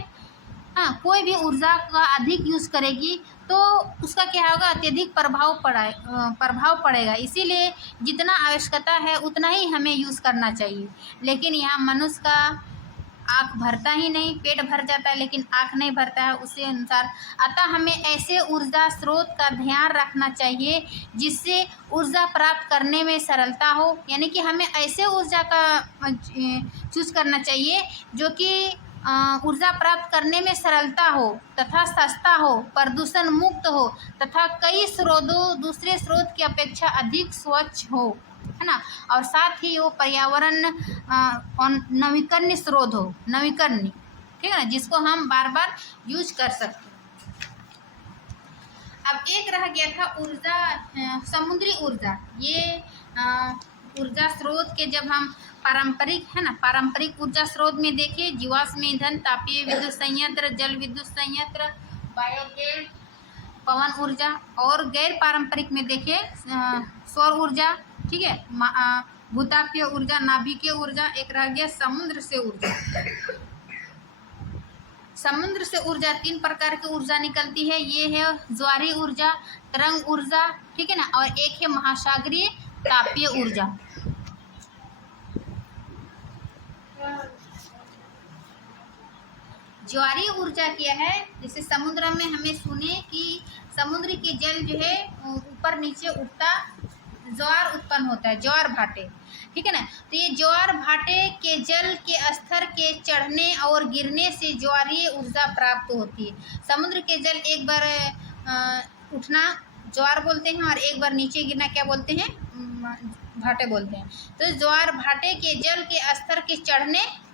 हाँ, कोई भी ऊर्जा का अधिक यूज़ करेगी तो उसका क्या होगा, अत्यधिक प्रभाव पड़ेगा। इसीलिए जितना आवश्यकता है उतना ही हमें यूज़ करना चाहिए। लेकिन यहाँ मनुष्य का आँख भरता ही नहीं, पेट भर जाता है लेकिन आँख नहीं भरता है उसी अनुसार। अतः हमें ऐसे ऊर्जा स्रोत का ध्यान रखना चाहिए जिससे ऊर्जा प्राप्त करने में सरलता हो। यानी कि हमें ऐसे ऊर्जा का चूज़ करना चाहिए जो कि ऊर्जा प्राप्त करने में सरलता हो तथा सस्ता हो, प्रदूषण मुक्त हो तथा कई दूसरे स्रोत की अपेक्षा अधिक स्वच्छ हो, है ना, और साथ ही वो पर्यावरण नवीकरणीय स्रोत हो, नवीकरणीय, ठीक है ना, जिसको हम बार बार यूज कर सकते हैं। अब एक रह गया था ऊर्जा, समुद्री ऊर्जा। ये ऊर्जा स्रोत के जब हम पारंपरिक है ना, पारंपरिक ऊर्जा स्रोत में देखिए जीवाश्म ईंधन, तापीय विद्युत संयंत्र, जल विद्युत संयंत्र, बायोगैस, पवन ऊर्जा। और गैर पारंपरिक में देखिए सौर ऊर्जा, ठीक है, भूतापीय ऊर्जा, नाभिकीय ऊर्जा। एक रह गया समुद्र से ऊर्जा। समुद्र से ऊर्जा 3 प्रकार की ऊर्जा निकलती है। ये है ज्वारीय ऊर्जा, तरंग ऊर्जा, ठीक है ना, और एक है महासागरीय तापीय ऊर्जा। ज्वारीय ऊर्जा क्या है, जैसे समुद्र में हमें सुने कि समुद्र के जल जो है ऊपर नीचे उठता, ज्वार उत्पन्न होता है, ज्वार भाटे, ठीक है ना। तो ये ज्वार भाटे के जल के स्तर के चढ़ने और गिरने से ज्वारीय ऊर्जा प्राप्त होती है। समुद्र के जल एक बार उठना ज्वार बोलते हैं और एक बार नीचे गिरना क्या बोलते हैं, भाटे बोलते हैं। तो ज्वार भाटे के जल के स्तर के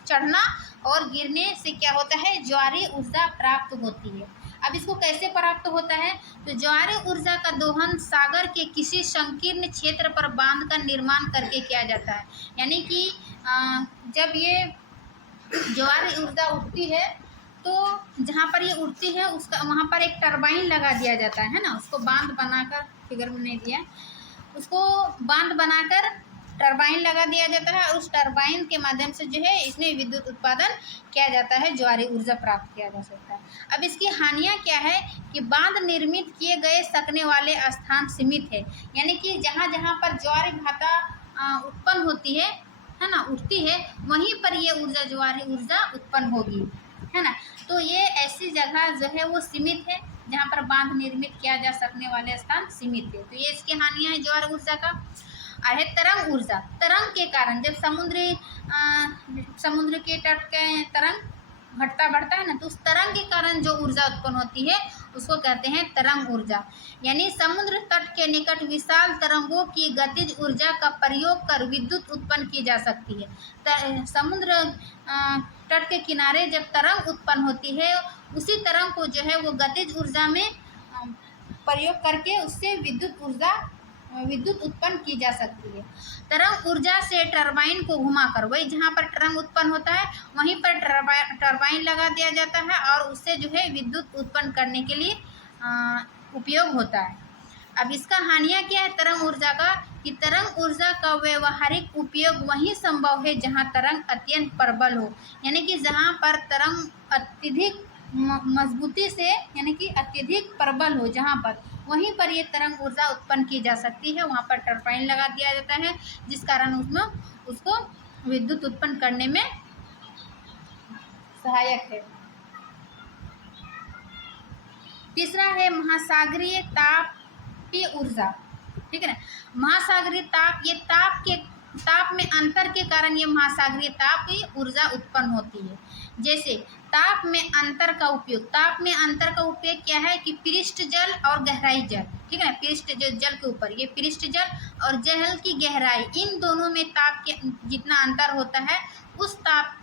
चढ़ना और गिरने से क्या होता है, ज्वारीय ऊर्जा प्राप्त होती है। अब इसको कैसे प्राप्त होता है, तो ज्वारीय ऊर्जा का दोहन सागर के किसी संकीर्ण क्षेत्र पर बांध का निर्माण करके किया जाता है। यानी कि जब ये ज्वारीय ऊर्जा उठती है तो जहाँ पर ये उठती है उसका वहाँ पर एक टरबाइन लगा दिया जाता है ना, उसको बांध बनाकर, फिगर में नहीं दिया, उसको बांध बनाकर टरबाइन लगा दिया जाता है और उस टरबाइन के माध्यम से जो है इसमें विद्युत उत्पादन किया जाता है, ज्वारीय ऊर्जा प्राप्त किया जा सकता है। अब इसकी हानियाँ क्या है कि बांध निर्मित किए गए सकने वाले स्थान सीमित है, यानी कि जहाँ जहाँ पर ज्वारीय भाटा उत्पन्न होती है ना, उठती है, वहीं पर ये ऊर्जा ज्वारीय ऊर्जा उत्पन्न होगी, है ना। तो ये ऐसी जगह जो है वो सीमित है जहाँ पर बांध निर्मित किया जा सकने वाले स्थान सीमित है। तो ये इसकी हानियाँ है ज्वारीय ऊर्जा का। है तरंग ऊर्जा। तरंग के कारण जब समुद्र के तट के तरंग घटता बढ़ता है ना, तो उस तरंग के कारण जो ऊर्जा उत्पन्न होती है उसको कहते हैं तरंग ऊर्जा। यानी समुद्र तट के निकट विशाल तरंगों की गतिज ऊर्जा का प्रयोग कर विद्युत उत्पन्न की जा सकती है। समुद्र तट के किनारे जब तरंग उत्पन्न होती है, उसी तरंग को जो है वो गतिज ऊर्जा में प्रयोग करके उससे विद्युत उत्पन्न की जा सकती है। तरंग ऊर्जा से टरबाइन को घुमाकर, वही जहाँ पर तरंग उत्पन्न होता है वहीं पर टरबाइन लगा दिया जाता है और उससे जो है विद्युत उत्पन्न करने के लिए उपयोग होता है। अब इसका हानियाँ क्या है तरंग ऊर्जा का, कि तरंग ऊर्जा का व्यवहारिक उपयोग वहीं संभव है जहाँ तरंग अत्यंत प्रबल हो, यानी कि जहाँ पर तरंग अत्यधिक मजबूती से यानी कि अत्यधिक प्रबल हो, जहाँ पर वहीं पर ये तरंग ऊर्जा उत्पन्न की जा सकती है। वहाँ पर टरबाइन लगा दिया जाता है जिस कारण उसमें उसको विद्युत उत्पन्न करने में सहायक है। तीसरा है महासागरीय तापीय ऊर्जा, ठीक है ना। महासागरीय ताप, ये ताप में अंतर के कारण ये महासागरीय तापीय ऊर्जा उत्पन्न होती है। जैसे ताप में अंतर का उपयोग क्या है कि पृष्ठ जल और गहराई जल, ठीक है ना। पृष्ठ जल के ऊपर ये पृष्ठ जल और जल की गहराई, इन दोनों में ताप के जितना अंतर होता है उस ताप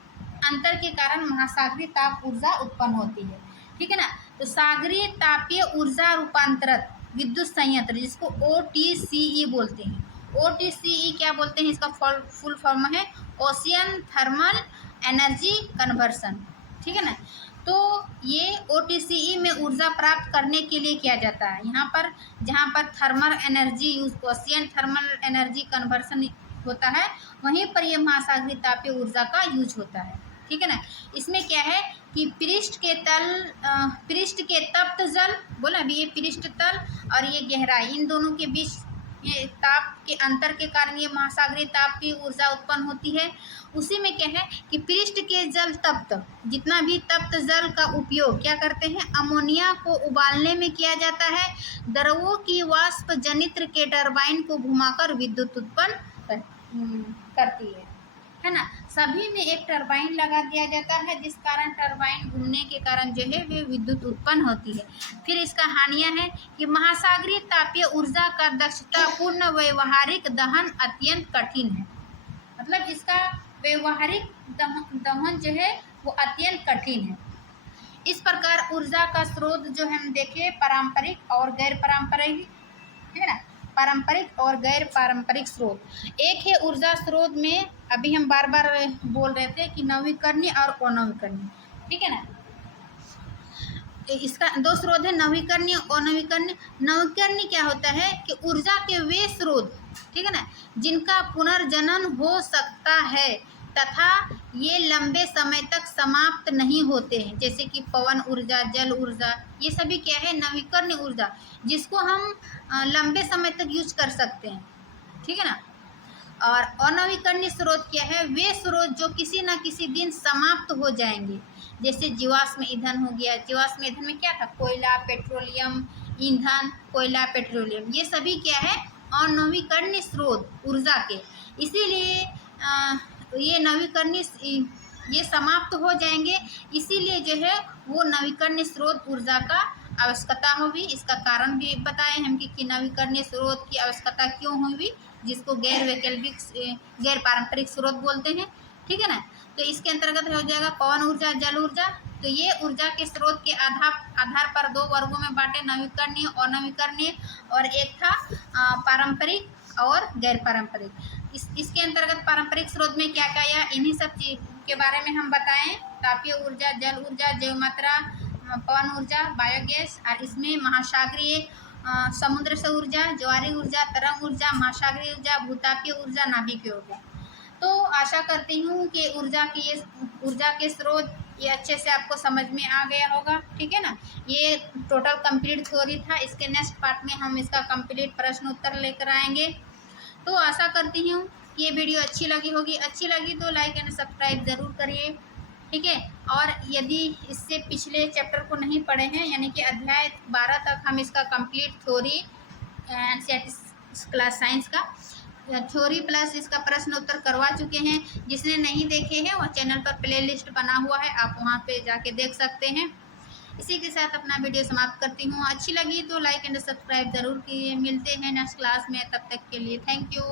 अंतर के कारण महासागरीय ताप ऊर्जा उत्पन्न होती है, ठीक है ना। तो सागरीय तापीय ऊर्जा रूपांतरित विद्युत संयंत्र, जिसको OTCE बोलते हैं। OTCE क्या बोलते हैं, इसका फुल फॉर्म है ओशियन थर्मल एनर्जी कन्वर्सन, ठीक है ना। तो ये OTCE में ऊर्जा प्राप्त करने के लिए किया जाता है। यहाँ पर जहाँ पर thermal energy use, ocean thermal energy conversion होता है, वहीं पर ये महासागरीय तापीय ऊर्जा का यूज होता है, ठीक है ना। इसमें क्या है कि पृष्ठ के तप्त जल बोला अभी, ये पृष्ठ तल और ये गहराई, इन दोनों के बीच ये ताप के अंतर के कारण ये महासागरीय ताप की ऊर्जा उत्पन्न होती है। उसी में क्या है कि पृष्ठ के जल तप्त, जितना भी तप्त जल का उपयोग क्या करते हैं, अमोनिया को उबालने में किया जाता है। द्रवों की वाष्प जनित्र के टरबाइन को घुमाकर विद्युत उत्पन्न करती है ना। सभी में एक टरबाइन लगा दिया जाता है जिस कारण टरबाइन घूमने के कारण जो है वे विद्युत उत्पन्न होती है। फिर इसका हानियाँ है कि महासागरीय तापीय ऊर्जा का दक्षतापूर्ण व्यवहारिक दहन अत्यंत कठिन है, मतलब इसका व्यवहारिक दहन जो है वो अत्यंत कठिन है। इस प्रकार ऊर्जा का स्रोत जो हम देखे पारंपरिक और गैर पारंपरिक, है ना, पारंपरिक और गैर पारंपरिक स्रोत। एक है ऊर्जा स्रोत में अभी हम बार बार बोल रहे थे कि नवीकरणीय और अनवीकरणीय, ठीक है ना। इसका दो स्रोत है, नवीकरणीय और अनवीकरणीय। नवीकरणीय क्या होता है कि ऊर्जा के वे स्रोत, ठीक है ना, जिनका पुनर्जनन हो सकता है तथा ये लंबे समय तक समाप्त नहीं होते हैं, जैसे कि पवन ऊर्जा, जल ऊर्जा, ये सभी क्या है, नवीकरणीय ऊर्जा, जिसको हम लंबे समय तक यूज कर सकते हैं, ठीक है ना। और अनवीकरणीय स्रोत क्या है, वे स्रोत जो किसी न किसी दिन समाप्त हो जाएंगे, जैसे जीवाश्म ईंधन हो गया। जीवाश्म ईंधन में क्या था, कोयला, पेट्रोलियम ईंधन, कोयला, पेट्रोलियम, ये सभी क्या है, अनवीकरणीय स्रोत ऊर्जा के। इसीलिए ये नवीकरणीय, ये समाप्त हो जाएंगे, इसीलिए जो है वो नवीकरणीय स्रोत ऊर्जा का आवश्यकता होगी। इसका कारण भी बताए हम कि नवीकरणीय स्रोत की आवश्यकता क्यों हुई, जिसको गैर वैकल्पिक, गैर पारंपरिक स्रोत बोलते हैं, ठीक है ना। तो इसके अंतर्गत हो जाएगा पवन ऊर्जा, जल ऊर्जा। तो ये ऊर्जा के स्रोत के आधार पर दो वर्गों में बांटे, नवीकरणीय और अनवीकरणीय, और एक था पारंपरिक और गैर पारंपरिक। इसके अंतर्गत पारंपरिक स्रोत में क्या क्या आया, इन्हीं सब चीज के बारे में हम बताएं। तापीय ऊर्जा, जल ऊर्जा, जैव मात्रा, पवन ऊर्जा, बायोगैस, और इसमें महासागरीय समुद्र से ऊर्जा, ज्वारी ऊर्जा, तरंग ऊर्जा, महासागरीय ऊर्जा, भूतापीय ऊर्जा, नाभिकीय ऊर्जा। तो आशा करती हूँ कि ऊर्जा के स्रोत ये अच्छे से आपको समझ में आ गया होगा, ठीक है ना। ये टोटल कंप्लीट थ्योरी था। इसके नेक्स्ट पार्ट में हम इसका कंप्लीट प्रश्न उत्तर लेकर आएंगे। तो आशा करती हूँ कि ये वीडियो अच्छी लगी होगी। अच्छी लगी तो लाइक एंड सब्सक्राइब ज़रूर करिए, ठीक है। और यदि इससे पिछले चैप्टर को नहीं पढ़े हैं, यानी कि अध्याय 12 तक हम इसका complete theory NCERT class science का थ्योरी प्लस इसका प्रश्न उत्तर करवा चुके हैं। जिसने नहीं देखे हैं वो चैनल पर प्लेलिस्ट बना हुआ है, आप वहां पे जाके देख सकते हैं। इसी के साथ अपना वीडियो समाप्त करती हूँ। अच्छी लगी तो लाइक एंड सब्सक्राइब ज़रूर कीजिए। मिलते हैं नेक्स्ट क्लास में, तब तक के लिए थैंक यू।